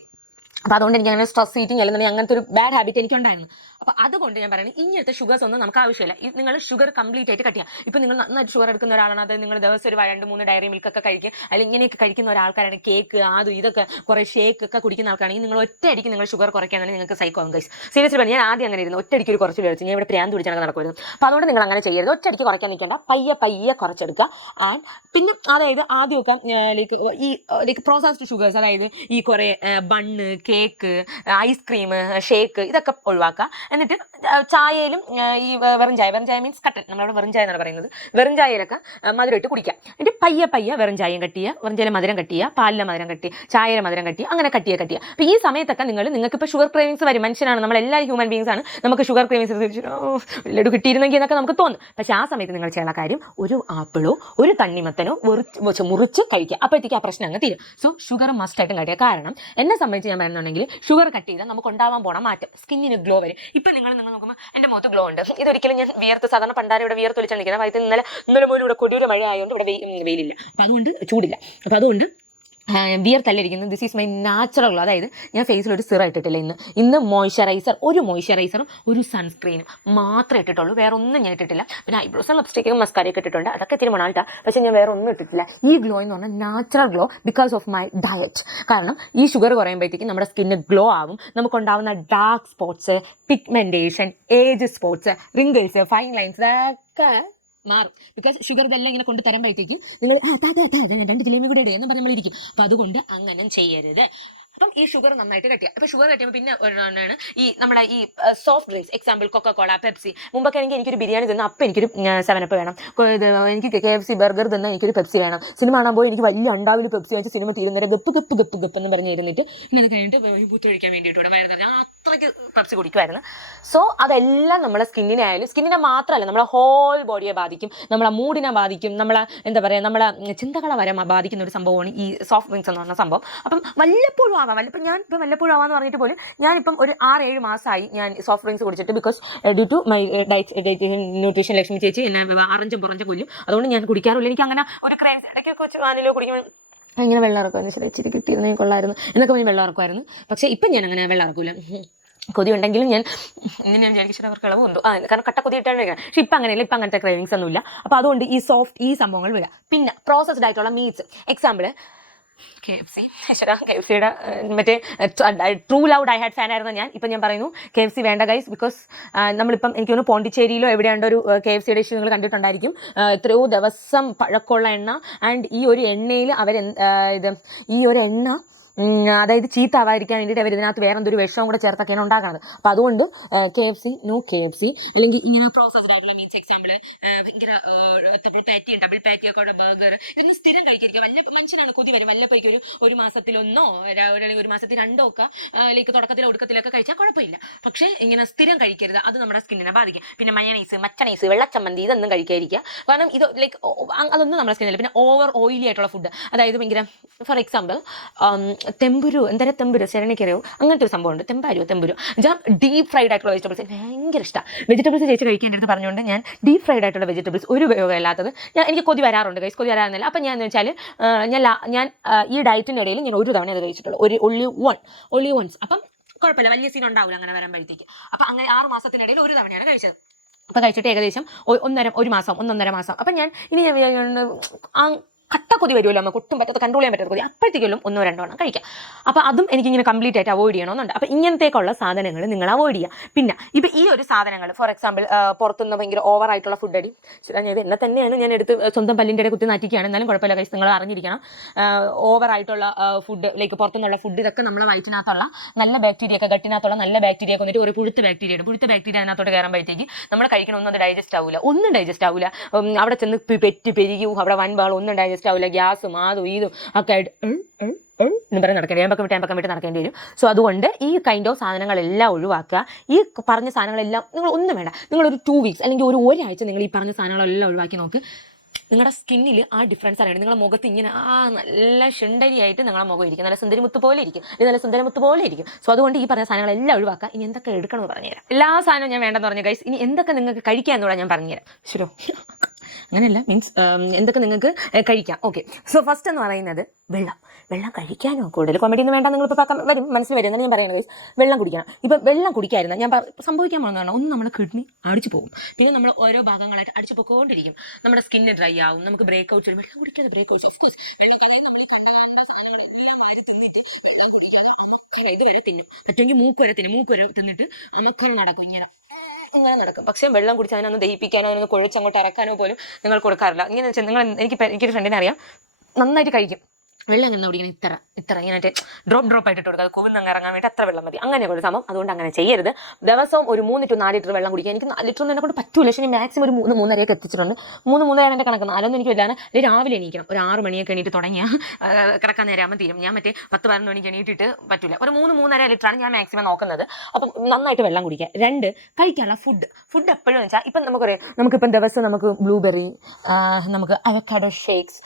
A: അപ്പോൾ അതുകൊണ്ട് എനിക്ക് അങ്ങനെ സ്ട്രെസ് ഈറ്റിംഗ് അല്ലെന്നുണ്ടെങ്കിൽ അങ്ങനത്തെ ഒരു ബാഡ് ഹാബിറ്റ് എനിക്ക് ഉണ്ടായിരുന്നു അപ്പോൾ അതുകൊണ്ട് ഞാൻ പറയുന്നത് ഇങ്ങനത്തെ ഷുഗേഴ്സ് ഒന്നും നമുക്ക് ആവശ്യമില്ല. നിങ്ങൾ ഷുഗർ കംപ്ലീറ്റ് ആയിട്ട് കട്ട് ചെയ്യുക ഇപ്പോൾ നിങ്ങൾ നന്നായിട്ട് ഷുഗർ എടുക്കുന്ന ഒരാളാണ്. അത് നിങ്ങൾ ദിവസം ഒരു രണ്ട് മൂന്ന് ഡയറി മിൽക്ക് ഒക്കെ കഴിക്കുക. അല്ലെങ്കിൽ ഇങ്ങനെയൊക്കെ കഴിക്കുന്ന ഒരാൾക്കാരാണ് കേക്ക് അതും ഇതൊക്കെ കുറേ ഷേക്ക് ഒക്കെ കുടിക്കുന്ന ആൾക്കാണെങ്കിൽ നിങ്ങൾ ഒറ്റയടിക്ക് നിങ്ങൾ ഷുഗർ കുറയ്ക്കുകയാണെങ്കിൽ നിങ്ങൾക്ക് സൈക്കോ ഗൈസ് സീരിയസ്ലി പറഞ്ഞു ഞാൻ ആദ്യം അങ്ങനെ ഇരുന്നു ഒറ്റയടിക്ക് ഒരു കുറച്ച് കഴിച്ചു ഞാൻ ഇവിടെ പ്രാന്ത് പിടിച്ചാണ് നടക്കുമായിരുന്നു. അപ്പോൾ അതുകൊണ്ട് നിങ്ങൾ അങ്ങനെ ചെയ്യരുത്. ഒറ്റയടിക്ക് കുറയ്ക്കാൻ നിൽക്കേണ്ട. പയ്യെ പയ്യെ കുറച്ചെടുക്കുക. ആ, പിന്നെ അതായത് ആദ്യമൊക്കെ ലൈക്ക് ഈ ലൈക്ക് പ്രോസസ്ഡ് ഷുഗേഴ്സ് അതായത് ഈ കുറേ ബണ്ണ് കേക്ക് ഐസ്ക്രീം ഷേക്ക് ഇതൊക്കെ ഒഴിവാക്കുക. എന്നിട്ട് ചായയിലും ഈ വെറും ചായ. വെറും ചായ മീൻസ് കട്ടൻ നമ്മളവിടെ വെറും ചായ എന്നാണ് പറയുന്നത്. വെറും ചായയിലൊക്കെ മധുരം ഇട്ട് കുടിക്കുക. എന്നിട്ട് പയ്യെ പയ്യെ വെറും ചായയും കട്ട് ചെയ്യുക. വെറും ചായ മധുരം കട്ട് ചെയ്യുക. പാലിലെ മധുരം കട്ടി ചായയിലെ മധുരം കട്ടി അങ്ങനെ കട്ട് ചെയ്യുക കട്ട് ചെയ്യുക. അപ്പോൾ ഈ സമയത്തൊക്കെ നിങ്ങൾ നിങ്ങൾക്ക് ഇപ്പോൾ ഷുഗർ ക്രേവിങ്സ് വരും. മനുഷ്യനാണ്. നമ്മൾ എല്ലാ ഹ്യൂമൻ ബീങ്സ് ആണ്. നമുക്ക് ഷുഗർ ക്രേവിങ്സ് ലഡു കിട്ടിയിരുന്നെങ്കിൽ എന്നൊക്കെ നമുക്ക് തോന്നും. പക്ഷേ ആ സമയത്ത് നിങ്ങൾ ചെയ്യുന്ന കാര്യം ഒരു ആപ്പിളോ ഒരു തണ്ണിമത്തനോ മുറിച്ച് കഴിക്കുക. അപ്പോഴത്തേക്ക് ആ പ്രശ്നം അങ്ങ് തീരും. സോ ഷുഗർ മസ്റ്റ് ആയിട്ട് കഴിക്കുക കാരണം എന്നെ സംബന്ധിച്ച് ഞാൻ പറയുന്നുണ്ടെങ്കിൽ ഷുഗർ കട്ട് ചെയ്താൽ നമുക്ക് ഉണ്ടാവാൻ പോണ മാറ്റം. സ്കിന്നിന് ഗ്ലോ വരും. ഇപ്പം നിങ്ങൾ നിങ്ങൾ നോക്കുമ്പോൾ എന്റെ മുഖത്ത് ഗ്ലോ ഉണ്ട്. ഇതൊരിക്കലും ഞാൻ വിയർത്ത് സാധാരണ പണ്ടാരയുടെ വിയർത്ത് വിളിച്ചാൽ വൈകിട്ട് ഇന്നലെ ഇന്നലെ പോലും ഇവിടെ കൊടിയൊരു മഴ ആയതുകൊണ്ട് ഇവിടെ വെയി- വെയിലില്ല. അപ്പം അതുകൊണ്ട് ചൂടില്ല. അപ്പം അതുകൊണ്ട് വിയർത്തല്ലിരിക്കുന്നത് ദിസ് ഈസ് മൈ നാച്ചുറൽ അതായത് ഞാൻ ഫേസിൽ ഒരു സിറ ഇട്ടിട്ടില്ല ഇന്ന്. ഇന്ന് മോയ്സ്ചറൈസർ ഒരു മോയ്സ്ചറൈസറും ഒരു സൺസ്ക്രീനും മാത്രമേ ഇട്ടിട്ടുള്ളൂ. വേറെ ഒന്നും ഞാൻ ഇട്ടിട്ടില്ല. പിന്നെ ഐബ്രോസും ലിപ്സ്റ്റിക്കും മസ്കാരയൊക്കെ ഇട്ടിട്ടുണ്ട്. അതൊക്കെ ഇത്തിരി മണാലിട്ട പക്ഷേ ഞാൻ വേറെ ഒന്നും ഇട്ടിട്ടില്ല. ഈ ഗ്ലോ എന്ന് പറഞ്ഞാൽ natural glow because of my diet കാരണം ഈ ഷുഗർ കുറയുമ്പോഴത്തേക്കും നമ്മുടെ സ്കിന്ന് ഗ്ലോ ആവും. നമുക്കുണ്ടാവുന്ന dark spots pigmentation age spots wrinkles fine lines ഇതൊക്കെ മാറും. ബിക്കോസ് ഷുഗർ ഇതെല്ലാം ഇങ്ങനെ കൊണ്ട് തരുമ്പോഴത്തേക്ക് നിങ്ങൾ ആ രണ്ട് ജിലേബി കൂടെ ഇടുക എന്ന് പറഞ്ഞ് നമ്മളിരിക്കും അപ്പോൾ അതുകൊണ്ട് അങ്ങനെ ചെയ്യരുത്. അപ്പം ഈ ഷുഗർ നന്നായിട്ട് കട്ടിയ അപ്പൊ ഷുഗർ കട്ടിയുമ്പോൾ പിന്നെ ഒരെണ്ണമാണ് ഈ നമ്മുടെ ഈ soft drinks example Coca Cola Pepsi മുമ്പൊക്കെ ആണെങ്കിൽ എനിക്കൊരു ബിരിയാണി തന്നെ അപ്പം എനിക്കൊരു സെവനപ്പ് വേണം. എനിക്ക് കെ എഫ് സി ബർഗർ തന്നെ എനിക്കൊരു പെപ്സി വേണം. സിനിമ കാണാൻ പോയി എനിക്ക് വലിയ ഉണ്ടാവില്ല പെപ്സി വാങ്ങിച്ച് സിനിമ തീരുന്നേരം ഗപ്പ് ഗപ്പ് ഗപ്പ് ഗപ്പ് എന്ന് പറഞ്ഞ് ഇരുന്നിട്ട് പിന്നെ അത് കഴിഞ്ഞിട്ട് പൂത്തൊഴിക്കാൻ വേണ്ടിയിട്ട് ഇവിടെ മരുന്ന് ഞാൻ അത്രയ്ക്ക് പെപ്സി കുടിക്കുമായിരുന്നു. സോ അതെല്ലാം നമ്മുടെ സ്കിന്നിനെ ആയാലും സ്കിന്നിനെ മാത്രമല്ല നമ്മുടെ ഹോൾ ബോഡിയെ ബാധിക്കും. നമ്മളെ മൂഡിനെ ബാധിക്കും. നമ്മളെ എന്താ പറയുക നമ്മളെ ചിന്തകളെ വരെ ബാധിക്കുന്ന ഒരു സംഭവമാണ് ഈ സോഫ്റ്റ് ഡ്രിങ്ക്സ് എന്ന് പറഞ്ഞ സംഭവം. അപ്പം വല്ലപ്പോഴും ആവാം. വല്ലപ്പോൾ ഞാൻ ഇപ്പം വല്ലപ്പോഴും ആവാന്ന് പറഞ്ഞിട്ട് പോലും ഞാനിപ്പം ഒരു ആറ് ഏഴ് മാസമായി ഞാൻ സോഫ്റ്റ് ഡ്രിങ്ക്സ് കുടിച്ചിട്ട് because due to my diet nutrition Lakshmi ചേച്ചി എന്നെ അറഞ്ചും പുറഞ്ചും കൊല്ലും. അതുകൊണ്ട് ഞാൻ കുടിക്കാറില്ല എനിക്ക് അങ്ങനെ ഒരു ക്രൈസ് ഇടയ്ക്കൊക്കെ വെച്ച് വാനിലോ കുടിക്കുമ്പോൾ ഇങ്ങനെ വെള്ളം ഇറക്കുമായിരുന്നു ശരി ഇച്ചിരി കിട്ടിയിരുന്നെങ്കിൽ കൊള്ളായിരുന്നു. എന്നൊക്കെ പറഞ്ഞ് വെള്ളം ഇറക്കുമായിരുന്നു. പക്ഷേ ഇപ്പം ഞാൻ അങ്ങനെ വെള്ളം ഇറക്കൂല. കൊതി ഉണ്ടെങ്കിലും ഞാൻ ഇങ്ങനെ ഞാൻ വിചാരിച്ചിട്ട് അവർക്ക് ഇളവ് ഉണ്ടോ കാരണം കട്ട കൊതി ഇട്ടാണ് കഴിക്കണം. പക്ഷേ ഇപ്പം അങ്ങനെയല്ല. ഇപ്പം അങ്ങനത്തെ ക്രേവിങ്സ് ഒന്നുമില്ല. അപ്പോൾ അതുകൊണ്ട് ഈ സോഫ്റ്റ് ഈ സംഭവങ്ങൾ വരിക പിന്നെ പ്രോസസ്ഡ് ആയിട്ടുള്ള മീറ്റ്സ് എക്സാമ്പിൾ സി മറ്റേ true love die hard fan ആയിരുന്നു ഞാൻ. ഇപ്പം ഞാൻ പറയുന്നു കെ എഫ് സി വേണ്ട ഗൈസ് ബിക്കോസ് നമ്മളിപ്പം എനിക്ക് തോന്നുന്നു പോണ്ടിച്ചേരിയിലോ എവിടെയുണ്ടോ ഒരു കെ എഫ് സിയുടെ ഇഷ്യൂ നിങ്ങൾ കണ്ടിട്ടുണ്ടായിരിക്കും. എത്രയോ ദിവസം പഴക്കമുള്ള എണ്ണ ആൻഡ് ഈ ഒരു എണ്ണയിൽ അവർ ഇത് ഈ ഒരു എണ്ണ അതായത് ചീത്താവാതിരിക്കാൻ വേണ്ടിയിട്ട് അവർ ഇതിനകത്ത് വേറെന്തൊരു വിഷവും കൂടെ ചേർത്തൊക്കെയാണ് ഉണ്ടാക്കുന്നത് അപ്പോൾ അതുകൊണ്ട് K F C no K F C അല്ലെങ്കിൽ ഇങ്ങനെ പ്രോസസ്ഡ് ആയിട്ടുള്ള മീൻസ് എക്സാമ്പിൾ ഭയങ്കര ഡബിൾ പാറ്റി ഡബിൾ പാറ്റി ഒക്കെ ബർഗർ ഇതിന് സ്ഥിരം കഴിക്കുക വല്ല മനുഷ്യനാണ് കൊതി വരും. വല്ലപ്പോഴേക്ക് ഒരു ഒരു മാസത്തിലൊന്നോ അല്ലെങ്കിൽ ഒരു മാസത്തിൽ രണ്ടോ ഒക്കെ ലൈക്ക് തുടക്കത്തിലോ ഒടുക്കത്തിലൊക്കെ കഴിച്ചാൽ കുഴപ്പമില്ല. പക്ഷേ ഇങ്ങനെ സ്ഥിരം കഴിക്കരുത്. അത് നമ്മുടെ സ്കിന്നിനെ ബാധിക്കും. പിന്നെ മയണൈസ് മച്ചണൈസ് വെള്ളച്ചമ്മന്തി ഇതൊന്നും കഴിക്കാതിരിക്കുക. കാരണം ഇത് ലൈക്ക് അതൊന്നും നമ്മുടെ സ്കിന്നില്ല പിന്നെ ഓവർ ഓയിലി ആയിട്ടുള്ള ഫുഡ് അതായത് ഭയങ്കര ഫോർ എക്സാമ്പിൾ തെമ്പുരു എന്തായാലും തെമ്പുരു ശരണിക്കറിയോ അങ്ങനത്തെ ഒരു സംഭവമുണ്ട്. തെമ്പാരോ തെമ്പുരു? ഞാൻ ഡീപ് ഫ്രൈഡ് ആയിട്ടുള്ള വെജിറ്റബിൾസ് ഭയങ്കര ഇഷ്ടമാണ് വെജിറ്റബിൾസ് ചേച്ചി കഴിക്കേണ്ട പറഞ്ഞുകൊണ്ട് ഞാൻ ഡീപ് ഫ്രൈഡ് ആയിട്ടുള്ള വെജിറ്റബിൾസ് ഒരു ഉപയോഗമില്ലാത്തത് ഞാൻ എനിക്ക് കൊതി വരാറുണ്ട് കൈസ് കൊതി വരാറുന്നില്ല അപ്പം ഞാൻ എന്ന് വെച്ചാൽ ഞാൻ ഞാൻ ഈ ഇടയിൽ ഞാൻ ഒരു തവണ അത് കഴിച്ചിട്ടുള്ളൂ. ഒരു ഒള്ളി വൺ ഒള്ളി വൺസ് അപ്പം കുഴപ്പമില്ല. വലിയ സീൻ ഉണ്ടാവില്ല അങ്ങനെ വരുമ്പോഴത്തേക്ക്. അപ്പം അങ്ങനെ ആറ് മാസത്തിനിടയിൽ ഒരു തവണയാണ് കഴിച്ചത്. അപ്പം കഴിച്ചിട്ട് ഏകദേശം ഒന്നര ഒരു മാസം ഒന്നൊന്നര മാസം. അപ്പം ഞാൻ ഇനി ഞാൻ വിചാരിക്കുന്നുണ്ട്, ആ കട്ട കൊതി വരുമല്ലോ നമുക്ക് ഒട്ടും പറ്റാത്ത കൺട്രോൾ ചെയ്യാൻ പറ്റാത്ത കൊതി. അപ്പോഴത്തേക്കും ഒന്നോ രണ്ടോ എണ്ണം കഴിക്കാം. അപ്പോൾ അതും എനിക്കിങ്ങനെ കംപ്ലീറ്റ് ആയിട്ട് അവോയ്ഡ് ചെയ്യണമെന്നുണ്ട്. അപ്പോൾ ഇങ്ങനത്തേക്കുള്ള സാധനങ്ങൾ നിങ്ങൾ അവോയ്ഡ് ചെയ്യുക പിന്നെ ഇപ്പോൾ ഈ ഒരു സാധനങ്ങൾ ഫോർ എക്സാമ്പിൾ പുറത്തുനിന്ന് ഭയങ്കര ഓവർ ആയിട്ടുള്ള ഫുഡ് അടി. ഞാൻ ഇത് എന്നെ തന്നെയാണ് ഞാൻ എടുത്ത് സ്വന്തം പല്ലിന്റെ ഇടയിൽ കുത്തി നാറ്റിക്കുകയാണ്. എന്നാലും കുഴപ്പമില്ല കൈസ് നിങ്ങൾ അറിഞ്ഞിരിക്കണം. ഓവർ ആയിട്ടുള്ള ഫുഡ് ലൈക്ക് പുറത്തുനിന്നുള്ള ഫുഡ് ഇതൊക്കെ നമ്മളെ വയറ്റിനകത്തുള്ള നല്ല ബാക്ടീരിയ ഒക്കെ ഗട്ടിനകത്തുള്ള നല്ല ബാക്ടീരിയ ഒക്കെ വന്നിട്ട് ഒരു പുഴുത്ത ബാക്ടീരിയ ഉണ്ട്. പുഴുത്ത ബാക്ടീരിയ അതിനകത്തോട്ട് കയറുമ്പോഴത്തേക്ക് നമ്മൾ കഴിക്കണമൊന്നും അത് ഡൈജസ്റ്റ് ആവില്ല ഒന്നും ഡൈജസ്റ്റ് ആവില്ല അവിടെ ചെന്ന് പെറ്റി പെരുകി അവിടെ വൻ ബാൾ ഒന്നും ഡൈജസ്റ്റ് ആവില്ല ഗ്യാസും അതും ഇതും ഒക്കെ ആയിട്ട് എന്ന് പറഞ്ഞ് നടക്കേണ്ടി ഏമ്പക്കം വിട്ട് ഏമ്പക്കം വിട്ട് നടക്കേണ്ടി വരും. സോ അതുകൊണ്ട് ഈ കൈൻഡ് ഓഫ് സാധനങ്ങളെല്ലാം ഒഴിവാക്കുക. ഈ പറഞ്ഞ സാധനങ്ങളെല്ലാം നിങ്ങൾ ഒന്നും വേണ്ട. നിങ്ങളൊരു ടു വീക്സ് അല്ലെങ്കിൽ ഒരു ഒരാഴ്ച നിങ്ങൾ ഈ പറഞ്ഞ സാധനങ്ങളെല്ലാം ഒഴിവാക്കി നോക്ക്. നിങ്ങളുടെ സ്കിന്നിൽ ആ ഡിഫറൻസ് അറിയണം. നിങ്ങളുടെ മുഖത്ത് ഇങ്ങനെ ആ നല്ല ഷുണ്ടരിയായിട്ട് നിങ്ങളുടെ മുഖം ഇരിക്കും. നല്ല സുന്ദരിമുത്ത് പോലെ ഇരിക്കും. ഇത് നല്ല സുന്ദരമുത്ത് പോലെ ഇരിക്കും. സോ അതുകൊണ്ട് ഈ പറഞ്ഞ സാധനങ്ങളെല്ലാം ഒഴിവാക്കുക. ഇനി എന്തൊക്കെ എടുക്കണമെന്ന് പറഞ്ഞുതരാം. എല്ലാ സാധനവും ഞാൻ വേണ്ടെന്ന് പറഞ്ഞു ഗൈസ് ഇനി എന്തൊക്കെ നിങ്ങൾക്ക് കഴിക്കാമെന്നുള്ള ഞാൻ പറഞ്ഞുതരാം. ശരോ അങ്ങനെയല്ല മീൻസ് എന്തൊക്കെ നിങ്ങൾക്ക് കഴിക്കാം. ഓക്കെ സോ ഫസ്റ്റ് എന്ന് പറയുന്നത് വെള്ളം. വെള്ളം കഴിക്കാനോ? കൂടുതൽ കോമഡി ഒന്നും വേണ്ട. നിങ്ങളിപ്പോൾ പക്കം വരും മനസ്സിൽ വരും. എന്നാണ് ഞാൻ പറയുന്നത് വെള്ളം കുടിക്കണം. ഇപ്പം വെള്ളം കുടിക്കാതിരുന്ന ഞാൻ സംഭവിക്കാൻ പോകുന്നതാണ് ഒന്ന് നമ്മുടെ കിഡ്നി അടിച്ചു പോകും. പിന്നെ നമ്മൾ ഓരോ ഭാഗങ്ങളായിട്ട് അടിച്ചു പൊക്കോണ്ടിരിക്കും. നമ്മുടെ സ്കിന്ന് ഡ്രൈ ആവും. നമുക്ക് ബ്രേക്ക് ഔട്ട്സ് വെള്ളം കുടിക്കാതെ ബ്രേക്ക് ഔട്ട്സ് ഓഫ് കോഴ്സ് വെള്ളം നമ്മൾ കണ്ട കണ്ട സാധനങ്ങളെല്ലാം വാരി തിന്നിട്ട് വെള്ളം കുടിക്കാതെ ഇതുവരെ തിന്നും. പറ്റുമെങ്കിൽ മൂക്ക് വരെ തിന്നും. മൂക്ക് വരെ തിന്നിട്ട് മക്കൾ നടക്കും ഇങ്ങനെ. ഇങ്ങനെ നടക്കും. പക്ഷേ വെള്ളം കുടിച്ച് അതിനൊന്ന് ദഹിപ്പിക്കാനോ അതിനൊന്ന് കുഴച്ചങ്ങോട്ട് ഇറക്കാനോ പോലും നിങ്ങൾ കൊടുക്കാറില്ല. ഇങ്ങനെ വെച്ചാൽ നിങ്ങൾ എനിക്ക് എനിക്കൊരു ഫ്രണ്ടിനെ അറിയാം. നന്നായിട്ട് കഴിക്കും. വെള്ളം ഇങ്ങനെ കുടിക്കണം. ഇത്ര ഇത്ര ഇങ്ങനെ ഡ്രോപ്പ് ഡ്രോപ്പ് ആയിട്ട് കൊടുക്കുക അത് കോവിൽ നിന്ന് ഇറങ്ങാൻ വേണ്ടി അത്ര വെള്ളം മതി. അങ്ങനെ ഒരു സംഭവം. അതുകൊണ്ട് അങ്ങനെ ചെയ്യരുത്. ദിവസവും ഒരു മൂന്ന് ടു നാല് ലിറ്റർ വെള്ളം കുടിക്കുക. എനിക്ക് നാല് ലിറ്റർ ഒന്നും എന്നെ കൊണ്ട് പറ്റൂല. പക്ഷേ മാക്സിമം ഒരു മൂന്ന് മൂന്നരയൊക്കെ എത്തിച്ചിട്ടുണ്ട്. മൂന്ന് മൂന്നര എന്റെ കണക്ക്. നാലൊന്നും എനിക്ക് അല്ലെങ്കിൽ രാവിലെ എണീക്കണം. ഒരു ആറ് മണിയൊക്കെ എണീറ്റ് തുടങ്ങിയ കിടക്കാൻ നേരമാകുമ്പോൾ തീരും. ഞാൻ മറ്റേ പത്ത് പതിനൊന്ന് മണിക്ക് എണീറ്റിട്ട് പറ്റില്ല ഒരു മൂന്ന് മൂന്നര ലിറ്ററാണ് ഞാൻ മാക്സിമം നോക്കുന്നത്. അപ്പം നന്നായിട്ട് വെള്ളം കുടിക്കുക. രണ്ട് കഴിക്കാനുള്ള ഫുഡ് ഫുഡ് എപ്പോഴും വെച്ചാൽ ഇപ്പം നമുക്കറിയാം. നമുക്കിപ്പം ദിവസം നമുക്ക് ബ്ലൂബെറി നമുക്ക് അവക്കാഡോ ഷേക്സ്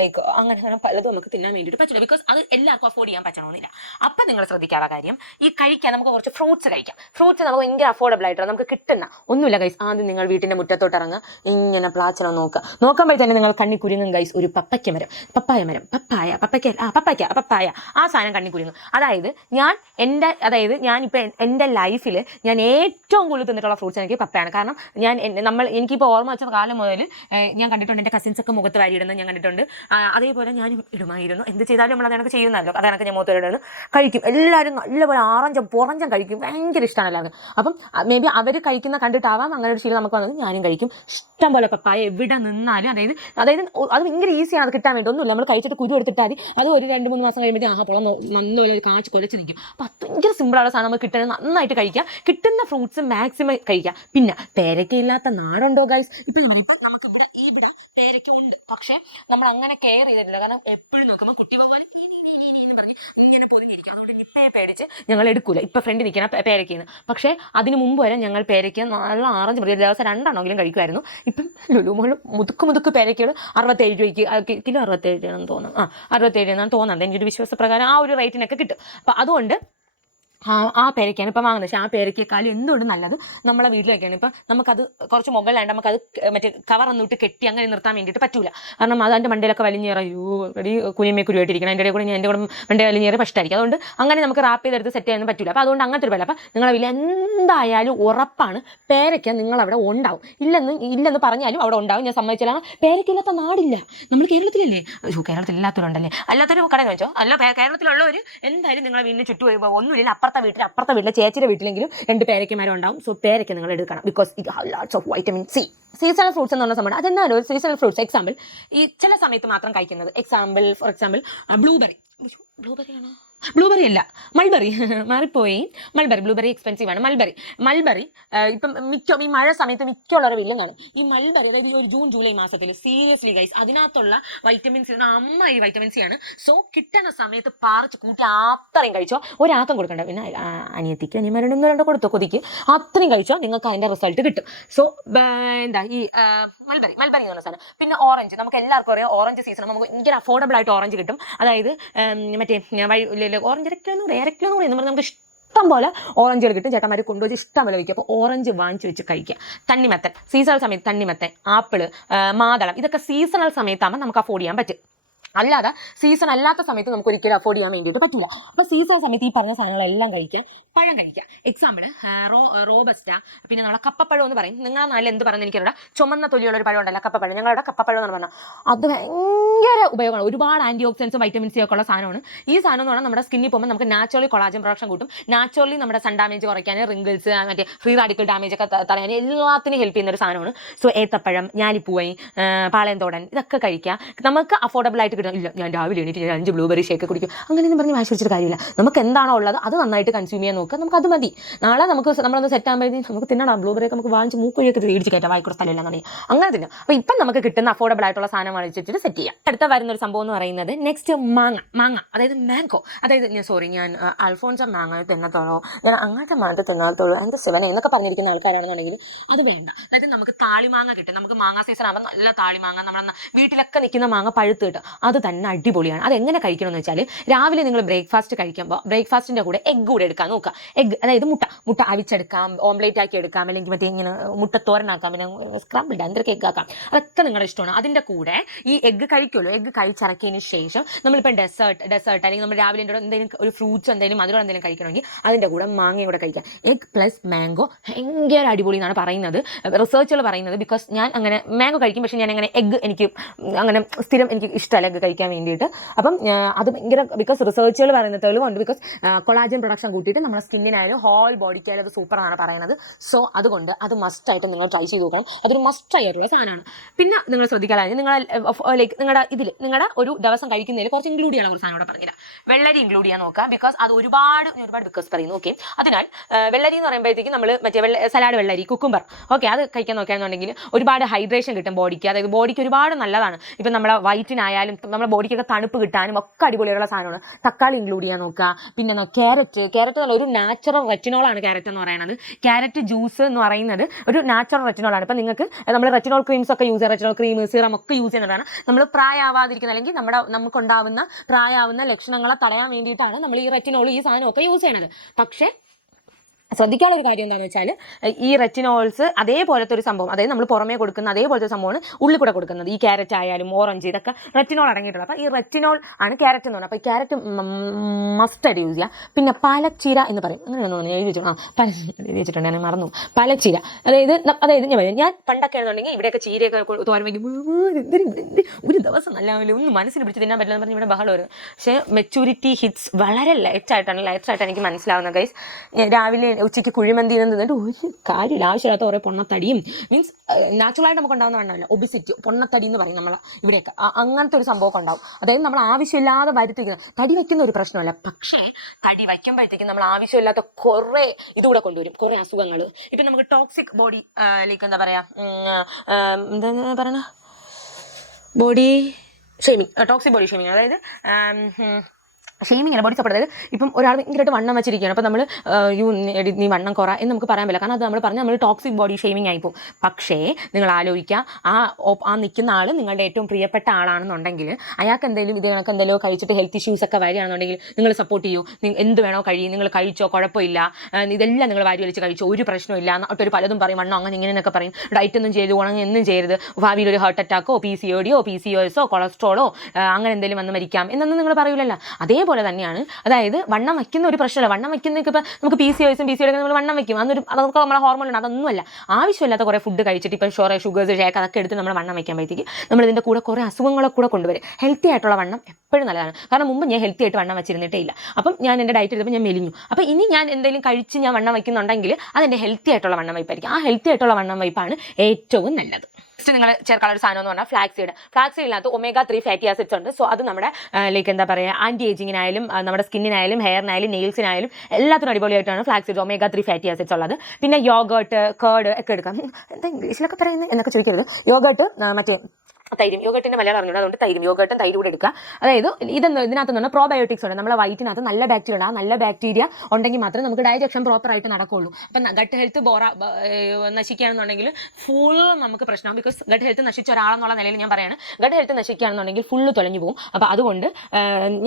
A: ലൈക്ക് അങ്ങനെ അങ്ങനെ പലതും നമുക്ക് തിന്നാൻ വേണ്ടിയിട്ട് പറ്റില്ല. ബിക്കോസ് അത് എല്ലാവർക്കും അഫോർഡ് ചെയ്യാൻ പറ്റണമെന്നില്ല. അപ്പം നിങ്ങൾ ശ്രദ്ധിക്കാത്ത കാര്യം ഈ കഴിക്കാൻ നമുക്ക് കുറച്ച് ഫ്രൂട്ട്സ് കഴിക്കാം. ഫ്രൂട്ട്സ് നമുക്ക് ഭയങ്കര അഫോർഡബിൾ ആയിട്ട് നമുക്ക് കിട്ടുന്ന. ഒന്നുമില്ല ഗൈസ് ആദ്യം നിങ്ങൾ വീട്ടിന്റെ മുറ്റത്തോട്ട് ഇറങ്ങുക. ഇങ്ങനെ പ്ലാച്ചണം നോക്കുക. നോക്കുമ്പോൾ തന്നെ നിങ്ങൾ കണ്ണി കുരുങ്ങും ഗൈസ് ഒരു പപ്പയ്ക്ക മരം പപ്പായ മരം പപ്പായ പപ്പയ്ക്ക ആ പപ്പയ്ക്ക പപ്പായ. ആ സാധനം കണ്ണി കുരുങ്ങും. അതായത് ഞാൻ എന്റെ അതായത് ഞാൻ ഇപ്പൊ എന്റെ ലൈഫിൽ ഞാൻ ഏറ്റവും കൂടുതൽ തിന്നിട്ടുള്ള ഫ്രൂട്ട്സ് എനിക്ക് പപ്പയാണ്. കാരണം ഞാൻ നമ്മൾ എനിക്കിപ്പോൾ ഓർമ്മ വെച്ച കാലം മുതൽ ഞാൻ കണ്ടിട്ടുണ്ട് എന്റെ കസിൻസ് ഒക്കെ മുഖത്ത് വാരിയിടുന്നത് ഞാൻ കണ്ടിട്ടുണ്ട്. അതേപോലെ ഞാൻ ഇടുമായിരുന്നു എന്ത് ചെയ്താലും നമ്മൾ അതൊക്കെ ചെയ്യുന്നല്ലോ അതൊക്കെ ഞാൻ മൂത്തവരോട് കഴിക്കും. എല്ലാവരും നല്ലപോലെ ആറഞ്ചം പുറഞ്ചം കഴിക്കും. ഭയങ്കര ഇഷ്ടമാണ് എല്ലാവർക്കും. അപ്പം മേ ബി അവർ കഴിക്കുന്ന കണ്ടിട്ടാവാം അങ്ങനെ ഒരു ശീലം നമുക്ക് വന്നത്. ഞാനും കഴിക്കും. ഇഷ്ടം പോലെ പപ്പായ എവിടെ നിന്നാലും അതായത് അതായത് അത് ഭയങ്കര ഈസിയാണ് അത് കിട്ടാൻ വേണ്ടി ഒന്നുമില്ല. നമ്മൾ കഴിച്ചിട്ട് കുരു എടുത്തിട്ടാൽ മതി. അത് ഒരു രണ്ട് മൂന്ന് മാസം കഴിയുമ്പോൾ ആ പുളം നല്ലപോലെ ഒരു കാച്ച് കൊലച്ച് നിൽക്കും. അപ്പം അത് ഭയങ്കര സിമ്പിളാണ് സാധനം നമുക്ക് കിട്ടുന്നത് നന്നായിട്ട് കഴിക്കുക കിട്ടുന്ന ഫ്രൂട്ട്സ് മാക്സിമം കഴിക്കുക പിന്നെ പേരക്കയില്ലാത്ത നാടുണ്ടോ ഗൈസ് ഇപ്പം നമുക്ക് നമുക്ക് ഇവിടെ ഇവിടെ പേരക്കുണ്ട് പക്ഷേ നമ്മൾ അങ്ങനെ കെയർ ചെയ്തിട്ടില്ല. കാരണം എപ്പോഴും നോക്കുമ്പോൾ പൊതിഞ്ഞിരിക്കും അതുകൊണ്ട് പേടിച്ച് ഞങ്ങൾ എടുക്കൂല. ഇപ്പൊ ഫ്രണ്ട് നിൽക്കണം പേരയ്ക്കുന്നു പക്ഷേ അതിന് മുമ്പ് വരെ ഞങ്ങൾ പേരയ്ക്ക് നല്ല ആറഞ്ച് മതി. ഒരു ദിവസം രണ്ടെണ്ണമെങ്കിലും കഴിക്കുമായിരുന്നു. ഇപ്പം ലുലുമോൾ മുതുക്ക് മുതുക്ക് പേരക്കോട് അറുപത്തേഴ് രൂപയ്ക്ക് കിലോ അറുപത്തേഴ് രൂപയാണെന്ന് തോന്നുന്നു. ആ അറുപത്തേഴ് എന്നാണ് തോന്നുന്നത് എനിക്കൊരു വിശ്വാസപ്രകാരം ആ ഒരു റേറ്റിനൊക്കെ കിട്ടും. അപ്പം അതുകൊണ്ട് ആ ആ ഇപ്പം വാങ്ങുന്നത്. പക്ഷേ ആ പേരയ്ക്കേക്കാളും എന്തുകൊണ്ട് നല്ലത്? നമ്മളെ വീട്ടിലൊക്കെയാണ്. ഇപ്പം നമുക്കത് കുറച്ച് മുകളിലായിട്ട് നമുക്കത് മറ്റേ കവർ ഇട്ട് കെട്ടി അങ്ങനെ നിർത്താൻ വേണ്ടിയിട്ട് പറ്റൂല. കാരണം അത് അതിന്റെ മണ്ടയിലൊക്കെ വലിഞ്ഞേറ. അയ്യോ എടി കുഞ്ഞിമേ കുരുവായിട്ടിരിക്കണം എന്റെ കൂടെ ഞാൻ എന്റെ കൂടെ മണ്ടയിൽ വലിഞ്ഞേറി പഷ്ടായിരിക്കും അതുകൊണ്ട് അങ്ങനെ നമുക്ക് റാപ്പ് ചെയ്തെടുത്ത് സെറ്റ് ചെയ്യാനും പറ്റൂല. അപ്പോൾ അതുകൊണ്ട് അങ്ങനത്തെ ഒരു വില. അപ്പം നിങ്ങളെ വില എന്തായാലും ഉറപ്പാണ് പേരയ്ക്ക നിങ്ങളവിടെ ഉണ്ടാവും. ഇല്ലെന്ന് ഇല്ലെന്ന് പറഞ്ഞാലും അവിടെ ഉണ്ടാവും. ഞാൻ സമ്മതിച്ചില്ല പേരയ്ക്കില്ലാത്ത നാടില്ല. നമ്മൾ കേരളത്തിലല്ലേ? കേരളത്തിൽ ഇല്ലാത്തവരുണ്ടല്ലേ അല്ലാത്തൊരു കട വെച്ചോ അല്ല കേരളത്തിലുള്ളവർ എന്തായാലും നിങ്ങളെ വീടിന് ചുറ്റുപോയി ഒന്നുമില്ല അപ്പുറത്തെ വീട്ടിൽ അപ്പുറത്തെ വീട്ടിലെ ചേച്ചിയുടെ വീട്ടിലെങ്കിലും രണ്ട് പേരയ്ക്കമാരം ഉണ്ടാവും സോ പേരയ്ക്ക നിങ്ങൾ എടുക്കണം. ബിക്കോസ് ഇത് lots of vitamin C seasonal fruits എന്ന് പറഞ്ഞ സംഭവം. അതെന്നാലും ഒരു സീസണൽ ഫ്രൂട്ട്സ് എക്സാമ്പിൾ ഈ ചില സമയത്ത് മാത്രം കഴിക്കുന്നത്. Example for example blueberry blueberry ആണോ? ബ്ലൂബെറി അല്ല മൾബറി <laughs> മാറിപ്പോയി. മൾബറി ബ്ലൂബെറി എക്സ്പെൻസീവ് ആണ്. മൾബറി മൾബറി ഇപ്പം മിക്ക ഈ മഴ സമയത്ത് മിക്കുള്ളവരുടെ വില്ലും കാണും. ഈ മൾബറി അതായത് ഈ ഒരു ജൂൺ ജൂലൈ മാസത്തിൽ സീരിയസ്ലി ഗൈസ് അതിനകത്തുള്ള വൈറ്റമിൻ സി അമ്മ ഈ വൈറ്റമിൻ സി ആണ്. സോ കിട്ടുന്ന സമയത്ത് പാറിച്ച് കൂട്ടി അത്രയും കഴിച്ചോ ഒരാക്കം കൊടുക്കണ്ട. പിന്നെ അനിയത്തിക്ക് അനിയന്മാരുടെ ഒന്നോ രണ്ടോ കൊടുത്തോ കൊതിക്ക്. അത്രയും കഴിച്ചോ നിങ്ങൾക്ക് അതിന്റെ റിസൾട്ട് കിട്ടും. സോ എന്താ ഈ മൾബറി മൾബറി എന്ന് പറഞ്ഞ സാധനം. പിന്നെ ഓറഞ്ച് നമുക്ക് എല്ലാവർക്കും അറിയാം ഓറഞ്ച് സീസൺ നമുക്ക് ഭയങ്കര അഫോർഡബിൾ ആയിട്ട് ഓറഞ്ച് കിട്ടും. അതായത് മറ്റേ വഴി ഓറഞ്ച് അര കിലോ കിലോ എന്ന് പറഞ്ഞാൽ നമുക്ക് ഇഷ്ടം പോലെ ഓറഞ്ചുകൾ കിട്ടും. ചേട്ടന്മാർ കൊണ്ടുപോയി ഇഷ്ടം പോലെ വയ്ക്കും. അപ്പോൾ ഓറഞ്ച് വാങ്ങിച്ച് വെച്ച് കഴിക്കുക തണ്ണിമത്തൻ സീസണൽ സമയത്ത് തണ്ണിമത്തൻ ആപ്പിൾ മാതളം ഇതൊക്കെ സീസണൽ സമയത്താകുമ്പോൾ നമുക്ക് അഫോർഡ് ചെയ്യാൻ പറ്റും. അല്ലാതെ സീസൺ അല്ലാത്ത സമയത്ത് നമുക്ക് ഒരിക്കലും അഫോർഡ് ചെയ്യാൻ വേണ്ടിയിട്ട് പറ്റില്ല അപ്പോൾ സീസൺ സമയത്ത് ഈ പറഞ്ഞ സാധനങ്ങളെല്ലാം കഴിക്കാൻ പഴം കഴിക്കാം. എക്സാമ്പിൾ റോ റോബസ്റ്റ പിന്നെ നമ്മുടെ കപ്പപ്പഴം എന്ന് പറയും. നിങ്ങളെ നാട്ടിൽ എന്ത് പറയുന്നത് എനിക്കറിയാം ചുമന്ന തൊലിയുള്ള ഒരു പഴം ഉണ്ടല്ലോ കപ്പപ്പഴം. ഞങ്ങളുടെ കപ്പപ്പഴം എന്ന് പറഞ്ഞാൽ അത് ഭയങ്കര ഉപയോഗമാണ്. ഒരുപാട് ആന്റി ഓക്സിഡൻസും വൈറ്റമിൻ സി ഒക്കെ ഉള്ള സാധനമാണ്. ഈ സാധനം എന്ന് പറഞ്ഞാൽ നമ്മുടെ സ്കിന്നിൽ പോകുമ്പോൾ നമുക്ക് നാച്ചുറലി കൊളാജൻ പ്രൊഡക്ഷൻ കൂട്ടും. നാച്ചുറലി നമ്മുടെ സൺ ഡാമേജ് കുറയ്ക്കാൻ റിങ്കിൾസ് മറ്റേ ഫ്രീ റാഡിക്കൽ ഡാമേജ് ഒക്കെ തടയാൻ എല്ലാത്തിനും ഹെൽപ്പ് ചെയ്യുന്ന ഒരു സാധനമാണ്. സോ ഏത്തപ്പഴം ഞാലിപ്പൂവൈ പാളയം തോടൻ ഇതൊക്കെ കഴിക്കുക നമുക്ക് അഫോർഡബിൾ ആയിട്ട് കിട്ടും ഇല്ല ഞാൻ രാവിലെ എണീറ്റ് ഞാൻ അഞ്ച് ബ്ലൂബെറി ഷേക്ക് കുടിക്കും. അങ്ങനെയൊന്നും പറഞ്ഞ് വാശി കാര്യമില്ല. നമുക്ക് എന്താണോ ഉള്ളത് അത് നന്നായിട്ട് കൺസ്യൂം ചെയ്യാൻ നോക്കുക. നമുക്ക് അത് മതി. നാളെ നമുക്ക് നമ്മളൊന്ന് സെറ്റ് ആകുമ്പോഴത്തേക്കും നമുക്ക് തിന്നണം. ബ്ലൂബെറി ഒക്കെ നമുക്ക് വാങ്ങിച്ച് മൂക്കൊഴിയൊക്കെ മേടിച്ച് കയറ്റാം. വായിക്കൂടെ സ്ഥലമില്ല എന്നുണ്ടെങ്കിൽ അങ്ങനെ തിന്നാം. അപ്പോൾ ഇപ്പം നമുക്ക് കിട്ടുന്ന അഫോർഡബിൾ ആയിട്ടുള്ള സാധനം വാങ്ങിച്ചിട്ട് സെറ്റ് ചെയ്യാം. അടുത്ത വരുന്ന ഒരു സംഭവം എന്ന് പറയുന്നത് നെക്സ്റ്റ് മാങ്ങ മാങ്ങ. അതായത് മാങ്കോ അതായത് ഞാൻ സോറി ഞാൻ അൽഫോൺസ മാങ്ങ തിന്നത്തോളോ ഞാൻ അങ്ങനത്തെ മാങ്ങ തിന്നാത്തോളൂ എന്താ സെവൻ എന്നൊക്കെ പറഞ്ഞിരിക്കുന്ന ആൾക്കാരാണെന്നുണ്ടെങ്കിൽ അത് വേണ്ട. അതായത് നമുക്ക് താളിമാങ്ങ കിട്ടും. നമുക്ക് മാങ്ങ സീസൺ ആകുമ്പോൾ നല്ല താളിമാങ്ങ നമ്മുടെ വീട്ടിലൊക്കെ നിൽക്കുന്ന മാങ്ങ പഴുത്ത് കിട്ടും. അത് തന്നെ അടിപൊളിയാണ്. അത് എങ്ങനെ കഴിക്കണമെന്ന് വെച്ചാൽ രാവിലെ നിങ്ങൾ ബ്രേക്ക്ഫാസ്റ്റ് കഴിക്കുമ്പോൾ ബ്രേക്ക്ഫാസ്റ്റിന്റെ കൂടെ എഗ്ഗ് കൂടെ എടുക്കാൻ നോക്കുക. എഗ്ഗ് അതായത് മുട്ട. മുട്ട അവിച്ചെടുക്കാം ഓംലേറ്റ് ആക്കി എടുക്കാം അല്ലെങ്കിൽ മറ്റേ ഇങ്ങനെ മുട്ട തോരനാക്കാം പിന്നെ സ്ക്രബിൾഡ് എന്തൊക്കെ എഗ്ഗ് ആക്കാം. അതൊക്കെ നിങ്ങളുടെ ഇഷ്ടമാണ്. അതിന്റെ കൂടെ ഈ എഗ്ഗ് കഴിക്കുമല്ലോ. എഗ്ഗ് കഴിച്ചിറക്കിയതിന് ശേഷം നമ്മളിപ്പോൾ ഡെസേർട്ട് ഡെസേർട്ട് അല്ലെങ്കിൽ നമ്മൾ രാവിലെ എന്തെങ്കിലും ഒരു ഫ്രൂട്ട്സ് എന്തെങ്കിലും അതിലൂടെ എന്തെങ്കിലും കഴിക്കണമെങ്കിൽ അതിന്റെ കൂടെ മാങ്ങയും കൂടെ കഴിക്കാം. എഗ് പ്ലസ് മാംഗോ ഭയങ്കര അടിപൊളി എന്നാണ് പറയുന്നത്. റിസർച്ചുകൾ പറയുന്നത് ബിക്കോസ് ഞാൻ അങ്ങനെ മാംഗോ കഴിക്കും. പക്ഷേ ഞാൻ അങ്ങനെ എഗ്ഗ് എനിക്ക് അങ്ങനെ സ്ഥിരം എനിക്ക് ഇഷ്ടമല്ല. എഗ്ഗ് കഴിക്കാൻ വേണ്ടിയിട്ട്. അപ്പം അത് ഭയങ്കര ബിക്കോസ് റിസർച്ചുകൾ പറയുന്നത് തെളിവുണ്ട് ബിക്കോസ് കൊളാജൻ പ്രൊഡക്ഷൻ കൂട്ടിയിട്ട് നമ്മുടെ സ്കിന്നിനായാലും ഹോൾ ബോഡിക്കായാലും അത് സൂപ്പറാണ് പറയുന്നത്. സോ അതുകൊണ്ട് അത് മസ്റ്റ് ആയിട്ട് നിങ്ങൾ ട്രൈ ചെയ്ത് നോക്കണം. അതൊരു മസ്റ്റ് ആയിട്ടുള്ള സാധനമാണ്. പിന്നെ നിങ്ങൾ ശ്രദ്ധിക്കാതെ നിങ്ങൾ ലൈക്ക് നിങ്ങളുടെ ഇതിൽ നിങ്ങളുടെ ഒരു ദിവസം കഴിക്കുന്നതിൽ കുറച്ച് ഇൻക്ലൂഡ് ചെയ്യാൻ കുറച്ച് സാധനം പറഞ്ഞില്ല വെള്ളരി ഇൻക്ലൂഡ് ചെയ്യാൻ നോക്കാം. ബിക്കോസ് അത് ഒരുപാട് ഒരുപാട് ബിക്കോസ് പറയുന്നു. ഓക്കെ അതിനാൽ വെള്ളരി എന്ന് പറയുമ്പോഴത്തേക്ക് നമ്മൾ മറ്റേ വെള്ള സലാഡ് വെള്ളരി കുക്കുംബർ ഓക്കെ അത് കഴിക്കാൻ നോക്കുകയാണെന്നുണ്ടെങ്കിൽ ഒരുപാട് ഹൈഡ്രേഷൻ കിട്ടും ബോഡിക്ക് അതായത് ബോഡിക്ക് ഒരുപാട് നല്ലതാണ്. ഇപ്പം നമ്മളെ വയറ്റിനായാലും നമ്മുടെ ബോഡിക്കൊക്കെ തണുപ്പ് കിട്ടാനും ഒക്കെ അടിപൊളിയുള്ള സാധനമാണ്. തക്കാളി ഇൻക്ലൂഡ് ചെയ്യാൻ നോക്കുക. പിന്നെ ക്യാരറ്റ്. ക്യാരറ്റ് എന്നുള്ള ഒരു നാച്ചുറൽ റെറ്റിനോളാണ് ക്യാരറ്റ് എന്ന് പറയുന്നത് ക്യാരറ്റ് ജ്യൂസ് എന്ന് പറയുന്നത് ഒരു നാച്ചുറൽ റെറ്റിനോളാണ് ഇപ്പം നിങ്ങൾക്ക് നമ്മൾ റെറ്റിനോൾ ക്രീംസ് ഒക്കെ യൂസ് ചെയ്യുക റെറ്റിനോൾ ക്രീം സീറം ഒക്കെ യൂസ് ചെയ്യുന്നതാണ് നമ്മൾ പ്രായമാവാതിരിക്കുന്ന അല്ലെങ്കിൽ നമ്മുടെ നമുക്കുണ്ടാവുന്ന പ്രായമാവുന്ന ലക്ഷണങ്ങളെ തടയാൻ വേണ്ടിയിട്ടാണ് നമ്മൾ ഈ റെറ്റിനോൾ ഈ സാധനമൊക്കെ യൂസ് ചെയ്യണത്. പക്ഷേ ശ്രദ്ധിക്കാനുള്ള ഒരു കാര്യം എന്താണെന്ന് വെച്ചാൽ ഈ റെറ്റിനോൾസ് അതേപോലത്തെ ഒരു സംഭവം അതായത് നമ്മൾ പുറമേ കൊടുക്കുന്ന അതേപോലത്തെ സംഭവമാണ് ഉള്ളിൽ കൂടെ കൊടുക്കുന്നത്. ഈ ക്യാരറ്റ് ആയാലും ഓറഞ്ച് ഇതൊക്കെ റെറ്റിനോൾ അടങ്ങിയിട്ടുള്ളത്. അപ്പോൾ ഈ റെറ്റിനോൾ ആണ് ക്യാരറ്റ് എന്ന് പറയുന്നത്. അപ്പോൾ ഈ ക്യാരറ്റ് മസ്റ്റായിട്ട് യൂസ് ചെയ്യുക. പിന്നെ പലച്ചീര എന്ന് പറയും. അങ്ങനെയാണെന്ന് തോന്നുന്നു എഴുതി വെച്ചിട്ടുണ്ട്. ആ പല എഴുതി വെച്ചിട്ടുണ്ട്. ഞാൻ മറന്നു പലച്ചീര അതായത് അതായത് ഞാൻ ഞാൻ പണ്ടൊക്കെ ആണെന്നുണ്ടെങ്കിൽ ഇവിടെയൊക്കെ ചീരയൊക്കെ തോരൻ ഒരു ദിവസം നല്ല ഒന്ന് മനസ്സിൽ പിടിച്ച് തിന്നാൻ പറ്റില്ല എന്ന് പറഞ്ഞ് ഇവിടെ ബഹളം വരും പക്ഷേ മെച്ചൂരിറ്റി ഹിറ്റ്സ് വളരെ ലൈറ്റ് ആയിട്ടാണ് ലൈറ്റ് ആയിട്ടാണ് എനിക്ക് മനസ്സിലാവുന്നത് ഗൈസ് രാവിലെ ഉച്ചയ്ക്ക് കുഴിമന്തി നിന്നിട്ട് ഒരു കാര്യമില്ല. ആവശ്യമില്ലാത്ത കുറേ പൊണ്ണത്തടിയും മീൻസ് നാച്ചുറലായിട്ട് നമുക്ക് ഉണ്ടാകുന്ന വേണമല്ലോ ഒബിസിറ്റി പൊണ്ണത്തടി എന്ന് പറയും നമ്മൾ ഇവിടെയൊക്കെ. അങ്ങനത്തെ ഒരു സംഭവമൊക്കെ ഉണ്ടാവും. അതായത് നമ്മൾ ആവശ്യമില്ലാതെ വരുത്തിക്കുന്നത് തടി വയ്ക്കുന്ന ഒരു പ്രശ്നമല്ല. പക്ഷേ തടി വയ്ക്കുമ്പോഴത്തേക്കും നമ്മൾ ആവശ്യമില്ലാത്ത കുറേ ഇതുകൂടെ കൊണ്ടുവരും. കുറേ അസുഖങ്ങൾ ഇപ്പം നമുക്ക് ടോക്സിക് ബോഡി ലൈക്ക് എന്താ പറയുക എന്താ പറയണ? Body shaming toxic body shaming അതായത് ഉം, ബോഡി സപ്പോർട്ട് അതായത് ഇപ്പം ഒരാൾ ഭയങ്കരമായിട്ട് വണ്ണം വെച്ചിരിക്കുകയാണ്. അപ്പോൾ നമ്മൾ യു എടി നീ വണ്ണം കുറ എന്ന് നമുക്ക് പറയാൻ പറ്റില്ല. കാരണം അത് നമ്മൾ പറഞ്ഞാൽ നമ്മൾ ടോക്സിക് ബോഡി ഷെയ്മിങ് ആയിപ്പോവും പക്ഷേ നിങ്ങൾ ആലോചിക്കുക ആ ആ നിൽക്കുന്ന ആൾ നിങ്ങളുടെ ഏറ്റവും പ്രിയപ്പെട്ട ആളാണെന്നുണ്ടെങ്കിൽ അയാൾക്ക് എന്തെങ്കിലും ഇത് കണക്ക് എന്തെങ്കിലും കഴിച്ചിട്ട് ഹെൽത്ത് ഇഷ്യൂസ് ഒക്കെ വരികയാണെന്നുണ്ടെങ്കിൽ നിങ്ങൾ സപ്പോർട്ട് ചെയ്യൂ. എന്ത് വേണോ കഴിയും. നിങ്ങൾ കഴിച്ചോ കുഴപ്പമില്ല. ഇതെല്ലാം നിങ്ങൾ വാരി വലിച്ച് കഴിച്ചോ. ഒരു പ്രശ്നമില്ല എന്നിട്ടൊരു പലതും പറയും. വണ്ണം അങ്ങനെ ഇങ്ങനെ എന്നൊക്കെ പറയും. ഡയറ്റ് ഒന്നും ചെയ്ത് ഉണങ്ങി ഒന്നും ചെയ്യരുത്. ഭാവിയിൽ ഒരു ഹാർട്ട് അറ്റാക്കോ പി സി ഒ ഡിയോ പി സി ഒ എസോ കൊളസ്ട്രോളോ അങ്ങനെ എന്തെങ്കിലും വന്ന് മരിക്കാം എന്നൊന്നും നിങ്ങൾ പറയൂലല്ലോ. അതേപോലെ തന്നെയാണ്. അതായത് വണ്ണം വയ്ക്കുന്ന ഒരു പ്രശ്നമല്ല. വണ്ണം വയ്ക്കുന്നതൊക്കെ ഇപ്പോൾ നമുക്ക് പി സി ഒസും പി സി ഒക്കെ നമ്മൾ വണ്ണം വയ്ക്കും. അതൊരു അതൊക്കെ നമ്മളെ ഹോർമോൺ ഉണ്ട്. അതൊന്നുമല്ല. ആവശ്യമില്ലാത്ത കുറേ ഫുഡ് കഴിച്ചിട്ട് ഇപ്പോൾ ഷോറേ ഷുഗേഴ്സ് ഷേക്ക് അതൊക്കെ എടുത്ത് നമ്മൾ വണ്ണം വയ്ക്കുമ്പോഴത്തേക്ക് നമ്മൾ ഇതിന്റെ കൂടെ കുറേ അസുഖങ്ങളെ കൂടെ കൊണ്ടുവരും. ഹെൽത്തി ആയിട്ടുള്ള വണ്ണം എപ്പോഴും നല്ലതാണ്. കാരണം മുമ്പ് ഞാൻ ഹെൽത്തി ആയിട്ട് വണ്ണം വെച്ചിരുന്നിട്ടേ ഇല്ല. അപ്പം ഞാൻ എന്റെ ഡയറ്റ് എടുത്തപ്പോൾ ഞാൻ മെലിഞ്ഞു. അപ്പോൾ ഇനി ഞാൻ എന്തെങ്കിലും കഴിച്ച് ഞാൻ വണ്ണം വയ്ക്കുന്നുണ്ടെങ്കിൽ അതെന്റെ ഹെൽത്തി ആയിട്ടുള്ള വണ്ണം വയ്പ്പായിരിക്കും. ആ ഹെൽത്തി ആയിട്ടുള്ള വണ്ണം വയ്പ്പാണ് ഏറ്റവും നല്ലത്. നെക്സ്റ്റ് നിങ്ങൾ ചേർക്കാനുള്ള ഒരു സാധനം എന്ന് പറഞ്ഞാൽ flax seed omega three fatty acids ഉണ്ട്. സോ അത് നമ്മുടെ ലൈക്ക് എന്താ പറയുക ആന്റി ഏജിങ്ങിനായാലും നമ്മുടെ സ്കിന്നിനായാലും ഹെയറിനായാലും നെയിൽസിനായാലും എല്ലാത്തിനും അടിപൊളിയായിട്ടാണ് flax omega three fatty acids ഉള്ളത്. പിന്നെ യോഗേർട്ട് കേർഡ് ഒക്കെ എടുക്കാം. എന്താ ഇംഗ്ലീഷിലൊക്കെ പറയുന്നത് എന്നൊക്കെ ചോദിക്കരുത്. യോഗേർട്ട് മറ്റേ തൈരും യോഗട്ടിന്റെ മലയാളം അറിഞ്ഞൂടാ അതുകൊണ്ട് തൈരും യോഗട്ടും തൈരും കൂടെ എടുക്കുക. അതായത് ഇതെന്ന് ഇതിനകത്ത് നിന്ന് പ്രോബയോട്ടിക്സ് ഉണ്ട്. നമ്മുടെ വയറ്റിനകത്ത് നല്ല ബാക്ടീരിയ ഉണ്ട്. ആ നല്ല ബാക്ടീരിയ ഉണ്ടെങ്കിൽ മാത്രമേ നമുക്ക് ഡൈജക്ഷൻ പ്രോപ്പർ ആയിട്ട് നടക്കുള്ളൂ. അപ്പം ഗട്ട് ഹെൽത്ത് ബോറ നശിക്കുകയാണെന്നുണ്ടെങ്കിൽ ഫുൾ നമുക്ക് പ്രശ്നമാകും ബിക്കോസ് ഗട്ട് ഹെൽത്ത് നശിച്ച ഒരാളെന്നുള്ള നിലയിൽ ഞാൻ പറയാണ്. ഗട്ട് ഹെൽത്ത് നശിക്കുകയാണെന്നുണ്ടെങ്കിൽ ഫുള്ള് തുളഞ്ഞു പോകും. അപ്പോൾ അതുകൊണ്ട്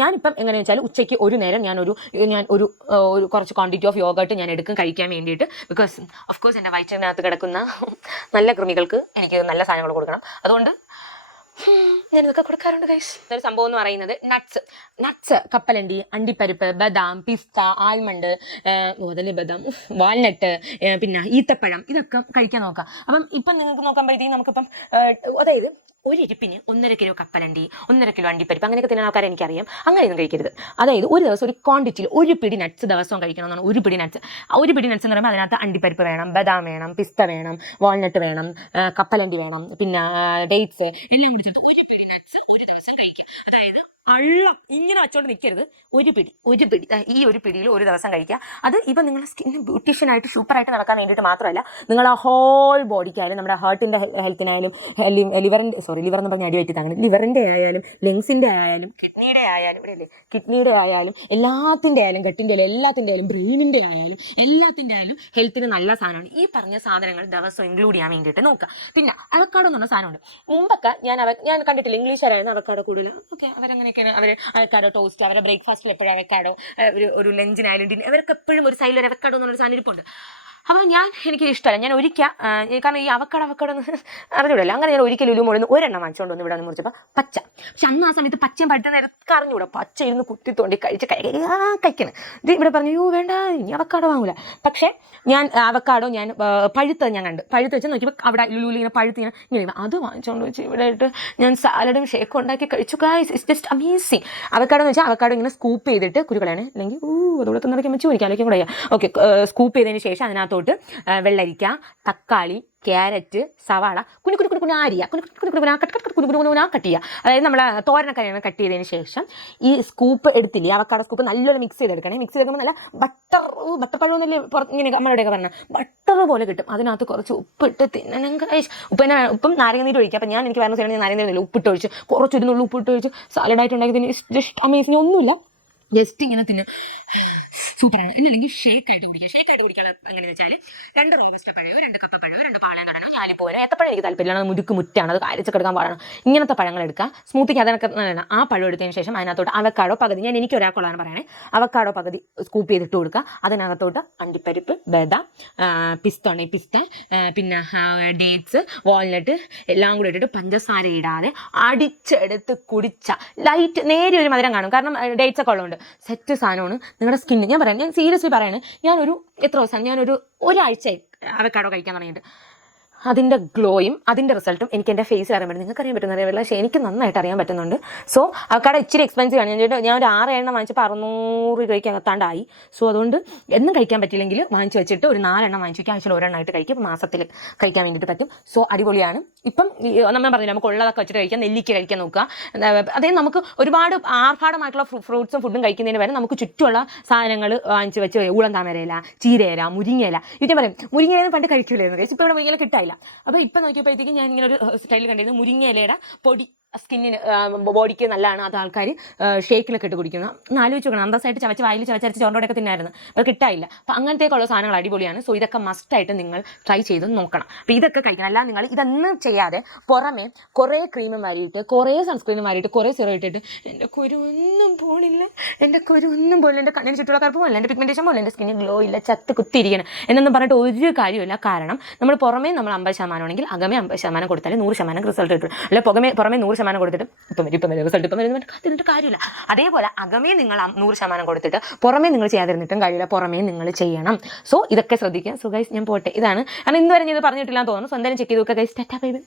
A: ഞാനിപ്പം എങ്ങനെയാണെന്ന് വെച്ചാൽ ഉച്ചയ്ക്ക് ഒരു നേരം ഞാനൊരു ഞാൻ ഒരു ഒരു കുറച്ച് ക്വാണ്ടിറ്റി ഓഫ് യോഗട്ട് ഞാൻ എടുക്കും കഴിക്കാൻ വേണ്ടിയിട്ട്. ബിക്കോസ് ഓഫ് കോഴ്സ് എന്റെ വയറ്റിനകത്ത് കിടക്കുന്ന നല്ല കൃമികൾക്ക് എനിക്ക് നല്ല സാധനങ്ങൾ കൊടുക്കണം. അതുകൊണ്ട് ഞാൻ ഇതൊക്കെ കൊടുക്കാറുണ്ട് ഗൈസ് ഒരു സംഭവം എന്ന് പറയുന്നത് നട്ട്സ് നട്ട്സ് കപ്പലണ്ടി അണ്ടിപ്പരിപ്പ് ബദാം പിസ്ത ആൽമണ്ട് അതല്ലേ ബദാം? വാൽനട്ട് പിന്നെ ഈത്തപ്പഴം. ഇതൊക്കെ കഴിക്കാൻ നോക്കാം. അപ്പം ഇപ്പം നിങ്ങൾക്ക് നോക്കുമ്പോഴത്തേക്കും നമുക്കിപ്പം ഏഹ്, അതായത് ഒരു ഇരിപ്പിന് ഒന്നര കിലോ കപ്പലണ്ടി ഒന്നര കിലോ അണ്ടിപ്പരിപ്പ് അങ്ങനെയൊക്കെ തന്നെ ആൾക്കാരെ എനിക്കറിയാം. അങ്ങനെയൊന്നും കഴിക്കരുത്. അതായത് ഒരു ദിവസം ഒരു ക്വാണ്ടിറ്റിയിൽ ഒരു പിടി നട്ട്സ് ദിവസവും കഴിക്കണം എന്നാണ് ഒരു പിടി നട്ട്സ് ഒരു പിടി നട്ട്സ് എന്ന് പറയുമ്പോൾ അതിനകത്ത് അണ്ടിപ്പരിപ്പ് വേണം ബദാം വേണം പിസ്ത വേണം വാൾനട്ട് വേണം കപ്പലണ്ടി വേണം പിന്നെ ഡേറ്റ്സ് എല്ലാം കൂടി ഒരു പിടി നട്ട്സ് ഒരു ദിവസം കഴിക്കും അതായത് അള്ളം ഇങ്ങനെ വെച്ചോണ്ട് നിൽക്കരുത് ഒരു പിടി ഒരു പിടി. ഈ ഒരു പിടിയിൽ ഒരു ദിവസം കഴിക്കുക. അത് ഇപ്പം നിങ്ങളുടെ ആയിട്ട് ബ്യൂട്ടീഷ്യനായിട്ട് സൂപ്പറായിട്ട് നടക്കാൻ വേണ്ടിയിട്ട് മാത്രമല്ല നിങ്ങളെ ഹോൾ ബോഡിക്കായാലും നമ്മുടെ ഹാർട്ടിന്റെ ഹെൽത്തിനായാലും ലിവറിന്റെ സോറി ലിവർ എന്ന് പറഞ്ഞാൽ അടിയായിട്ട് താങ്ങുന്നത് ലിവറിന്റെ ആയാലും ലങ്സിന്റെ ആയാലും കിഡ്നിയുടെ ആയാലും ഇവിടെ അല്ലേ കിഡ്നിയുടെ ആയാലും എല്ലാത്തിന്റെ ആയാലും ഗട്ടിന്റെ ആയാലും എല്ലാത്തിന്റെ ആയാലും ബ്രെയിനിന്റെ ആയാലും എല്ലാത്തിന്റെ ആയാലും ഹെൽത്തിന് നല്ല സാധനമാണ്. ഈ പറഞ്ഞ സാധനങ്ങൾ ദിവസം ഇൻക്ലൂഡ് ചെയ്യാൻ വേണ്ടിയിട്ട് നോക്കുക. പിന്നെ അവക്കാടോ എന്ന് പറഞ്ഞ സാധനമുണ്ട്. മുമ്പൊക്കെ ഞാൻ അവ ഞാൻ കണ്ടിട്ടില്ല ഇംഗ്ലീഷുകാരായിരുന്നു അവക്കാടോ കൂടുതൽ. ഓക്കെ അവരങ്ങനെയൊക്കെയാണ്. അവർ അവക്കാടോ ടോസ്റ്റ് അവരുടെ ബ്രേക്ക്ഫാസ്റ്റിൽ എപ്പോഴും അവക്കാടോ ഒരു ലഞ്ചിനായാലും ഡിന്നർ അവർക്ക് എപ്പോഴും ഒരു സൈഡിൽ ഒരു അവക്കാടോ എന്നുള്ളൊരു സാധനം ഇരിപ്പുണ്ട്. അപ്പോൾ ഞാൻ എനിക്ക് ഇഷ്ടമല്ല. ഞാൻ ഒരിക്കൽ കാരണം ഈ അവക്കട അവക്കട എന്ന് <laughs> അറിഞ്ഞൂടല്ലോ. അങ്ങനെ ഞാൻ ഒരിക്കലും ഉലുമ്പോൾ ഒരെണ്ണം വാങ്ങിച്ചുകൊണ്ട് വന്ന് ഇവിടെ നിന്ന് മുറിച്ചപ്പോൾ പച്ച. പക്ഷെ അന്ന് ആ സമയത്ത് പച്ചയും പറ്റുന്ന നേരത്തെ അറിഞ്ഞൂടാ. പച്ച ഇരുന്ന് കുത്തി തോണ്ടി കഴിച്ച് കഴി കഴിക്കണം. ഇത് ഇവിടെ പറഞ്ഞു യോ വേണ്ട ഇനി അവക്കാടോ വാങ്ങൂല. പക്ഷേ ഞാൻ അവക്കാടോ ഞാൻ പഴുത്ത ഞാൻ കണ്ട്. പഴുത്ത് വെച്ച് നോക്കിയപ്പോൾ അവിടെ ലുലൂലി ഇങ്ങനെ പഴുത്ത് ഇങ്ങനെ ഇങ്ങനെ. അത് വാങ്ങിച്ചുകൊണ്ട് വെച്ച് ഇവിടെ ആയിട്ട് ഞാൻ സാലഡും ഷേക്കും ഉണ്ടാക്കി കഴിച്ചു. Guys it's just amazing avocado എന്ന് വെച്ചാൽ അവക്കാടോ ഇങ്ങനെ സ്കൂപ്പ് ചെയ്തിട്ട് കുരുക്കളാണ് അല്ലെങ്കിൽ ഊ അതോടൊപ്പം തിന്നിറക്കി വെച്ച് കുടിക്കാം അല്ലെങ്കിൽ കൂടെ ഓക്കെ സ്കൂപ്പ് ചെയ്തതിന് ശേഷം അതിനകത്തോട്ട് ആ, വെള്ളരിക്ക തക്കാളി ക്യാരറ്റ് സവാള കുഞ്ഞു കുഞ്ഞു കുനി ആരിയ കുഞ്ഞു കുഞ്ഞു കുഞ്ഞു കുഞ്ഞു കട്ട് കട്ട് കുഞ്ഞു കുഞ്ഞു ആ കട്ട് ചെയ്യുക അതായത് നമ്മൾ തോരനക്കറിയാണ് കട്ട് ചെയ്തതിന് ശേഷം ഈ സ്കൂപ്പ് എടുത്തില്ലേ അവക്കാട സ്കൂപ്പ് നല്ലോണം മിക്സ് ചെയ്തെടുക്കണേ മിക്സ് ചെയ്തെടുക്കുമ്പോൾ നല്ല ബട്ടർ ബട്ടർ പഴം എന്നല്ലേ പുറത്ത് ഇങ്ങനെ അമ്മയുടെയൊക്കെ പറഞ്ഞാൽ ബട്ടർ പോലെ കിട്ടും അതിനകത്ത് കുറച്ച് ഉപ്പിട്ട് തിന്നണം ഉപ്പ് ഉപ്പും നാരങ്ങ നീര് ഒഴിക്കുക അപ്പം ഞാൻ എനിക്ക് വേറെ ഞാൻ നാരങ്ങ നീര് ഉപ്പിട്ട് ഒഴിച്ച് കുറച്ച് ഒരു നുള്ളു ഉപ്പിട്ട് ഒഴിച്ച് സാലഡായിട്ട് ജസ്റ്റ് അമേസിങ് ഒന്നുമില്ല ജസ്റ്റ് ഇങ്ങനെ തിന്നു സൂപ്പറാണ്. അല്ലെങ്കിൽ ഷേക്ക് ആയിട്ട് കുടിക്കുക ഷേക്ക് ആയിട്ട് കുടിക്കാൻ എങ്ങനെയെന്ന് വെച്ചാൽ രണ്ട് റോബസ്റ്റ പഴവും രണ്ട് കപ്പ പഴവും രണ്ട് പാളയം കടനോ ഞാലിപ്പോരോ ഏത്തപ്പഴം എനിക്ക് താല്പര്യമാണ് മുരുക്ക് മുറ്റാണ്. അത് കാലിച്ചൊക്കെ എടുക്കാൻ പാടാണ്. ഇങ്ങനത്തെ പഴങ്ങൾ എടുക്കുക സ്മൂത്തിക്ക് അതിനൊക്കെ നല്ലതാണ്. ആ പഴം എടുത്തതിന് ശേഷം അതിനകത്തോട്ട് അവക്കാടോ പകുതി ഞാൻ എനിക്ക് ഒരാൾക്കുള്ളതാണ് പറയണേ. അവക്കാടോ പകുതി സ്കൂപ്പ് ചെയ്തിട്ട് കൊടുക്കുക അതിനകത്തോട്ട് അണ്ടിപ്പരിപ്പ് ബദ പിസ്ത പിസ്ത പിന്നെ ഡേറ്റ്സ് വാൾനട്ട് എല്ലാം കൂടി ഇട്ടിട്ട് പഞ്ചസാര ഇടാതെ അടിച്ചെടുത്ത് കുടിച്ച. ലൈറ്റ് നേരെ ഒരു മധുരം കാണും. കാരണം ഡേറ്റ്സ് ഒക്കെ ഉള്ളതുകൊണ്ട്. സെറ്റ് സാധനമാണ് നിങ്ങളുടെ സ്കിന്ന് ഞാൻ പറയാം ഞാൻ സീരിയസ്ലി പറയാണ് ഞാനൊരു എത്ര ദിവസമാണ് ഞാനൊരു ഒരാഴ്ചയായി അവക്കാടോ കഴിക്കാൻ തുടങ്ങിയിട്ട്. അതിന്റെ ഗ്ലോയും അതിന്റെ റിസൾട്ടും എനിക്ക് എന്റെ ഫേസിൽ അറിയാൻ പറ്റും. നിങ്ങൾക്ക് അറിയാൻ പറ്റുന്ന പറ്റില്ല. പക്ഷേ എനിക്ക് നന്നായിട്ട് അറിയാൻ പറ്റുന്നുണ്ട്. സോ അവക്കാട ഇച്ചിരി എക്സ്പെൻസീവ് ആണ്. ഞാൻ ഞാൻ ഒരു ആറ് എണ്ണം വാങ്ങിച്ചപ്പോൾ അറുന്നൂറ് രൂപയ്ക്ക് അകത്താണ്ടായി. സോ അതുകൊണ്ട് എന്നും കഴിക്കാൻ പറ്റില്ലെങ്കിൽ വാങ്ങിച്ച് വെച്ചിട്ട് ഒരു നാലെണ്ണം വാങ്ങിച്ച് വയ്ക്കുക ആഴ്ചയിൽ ഒരെണ്ണമായിട്ട് കഴിക്കും. മാസത്തിൽ കഴിക്കാൻ വേണ്ടിയിട്ട് പറ്റും. സോ അടിപൊളിയാണ്. ഇപ്പം നമ്മൾ പറഞ്ഞില്ല നമുക്ക് ഉള്ളതൊക്കെ വെച്ചിട്ട് കഴിക്കാം. നെല്ലിക്ക കഴിക്കാൻ നോക്കുക. അതേ നമുക്ക് ഒരുപാട് ആർഭാടമായിട്ടുള്ള ഫ്രൂട്ട്സും ഫുഡും കഴിക്കുന്നതിന് വരെ നമുക്ക് ചുറ്റുമുള്ള സാധനങ്ങൾ വാങ്ങിച്ച് വെച്ച് ഉളം താമരയില ചീരയില മുരിങ്ങയില. ഞാൻ പറയും മുരിങ്ങയില പണ്ട് കഴിക്കില്ലായിരുന്നു ഇപ്പോൾ ഇവിടെ മുരിങ്ങയില കിട്ടായില്ല അപ്പോൾ ഇപ്പം നോക്കിയപ്പോഴത്തേക്കും ഞാൻ ഇങ്ങനെ ഒരു സ്റ്റൈൽ കണ്ടിരുന്നു. മുരിങ്ങ ഇലയുടെ പൊടി. സ്കിന്നിന് ബോഡിക്ക് നല്ലതാണ് അത് ആൾക്കാർ ഷേക്കിലൊക്കെ ഇട്ട് കുടിക്കുന്നത് ഒന്ന് ആലോചിച്ച് നോക്കണം. അന്തസ്സായിട്ട് ചവച്ച് വായിൽ ചവച്ചരച്ച് ചോണ്ടോടൊക്കെ തിന്നായിരുന്നു. അപ്പോൾ കിട്ടായില്ല അപ്പോൾ അങ്ങനത്തേക്കുള്ള സാധനങ്ങൾ അടിപൊളിയാണ്. സോ ഇതൊക്കെ മസ്റ്റായിട്ട് നിങ്ങൾ ട്രൈ ചെയ്ത് നോക്കണം. അപ്പോൾ ഇതൊക്കെ കഴിക്കണം. അല്ലാതെ നിങ്ങൾ ഇതൊന്നും ചെയ്യാതെ പുറമെ കുറേ ക്രീമും വാരിയിട്ട് കുറേ സൺസ്ക്രീനും വാരിയിട്ട് കുറേ സിറോ ഇട്ടിട്ട് എന്റെ കുരുവൊന്നും പോണില്ല. എന്റെ കുരുവൊന്നും പോലില്ല എന്റെ കണ്ണിന് ചുറ്റുള്ള കറുപ്പ് പോലെ എന്റെ പിഗ്മെന്റേഷൻ പോലെ എന്റെ സ്കിന്നിൽ ഗ്ലോ ഇല്ല. ചത്ത് കുത്തിയിരിക്കണം. എന്നൊന്നും പറഞ്ഞിട്ട് ഒരു കാര്യമില്ല കാരണം നമ്മൾ പുറമേ നമ്മൾ അമ്പത് ശതമാനമാണെങ്കിൽ അകമേ അമ്പത് ശതമാനം കൊടുത്താലേ നൂറ് ശതമാനം റിസൾട്ട് കിട്ടും അല്ലെ പുറമേ പുറമേ നൂറ് ശതമാനം കൊടുത്തിട്ട് ഇപ്പം വരും ഇപ്പം വരും റിസൾട്ട് ഇപ്പം വരുന്നു കാത്തിരുന്നിട്ട് കാര്യമില്ല. അതേപോലെ അകമേ നിങ്ങൾ നൂറ് ശതമാനം കൊടുത്തിട്ട് പുറമേ നിങ്ങൾ ചെയ്യാതിരുന്നിട്ടും കാര്യമില്ല. പുറമേ നിങ്ങൾ ചെയ്യണം. സോ ഇതൊക്കെ ശ്രദ്ധിക്കുക. സോ ഗൈസ് ഞാൻ പോട്ടെ. ഇതാണ്. കാരണം ഇന്ന് വരെ ഇത് പറഞ്ഞിട്ടില്ല എന്ന് തോന്നുന്നു. സ്വന്തം ചെക്ക് ചെയ്ത് നോക്കുക ഗൈസ് ടാറ്റാ ബൈബിൾ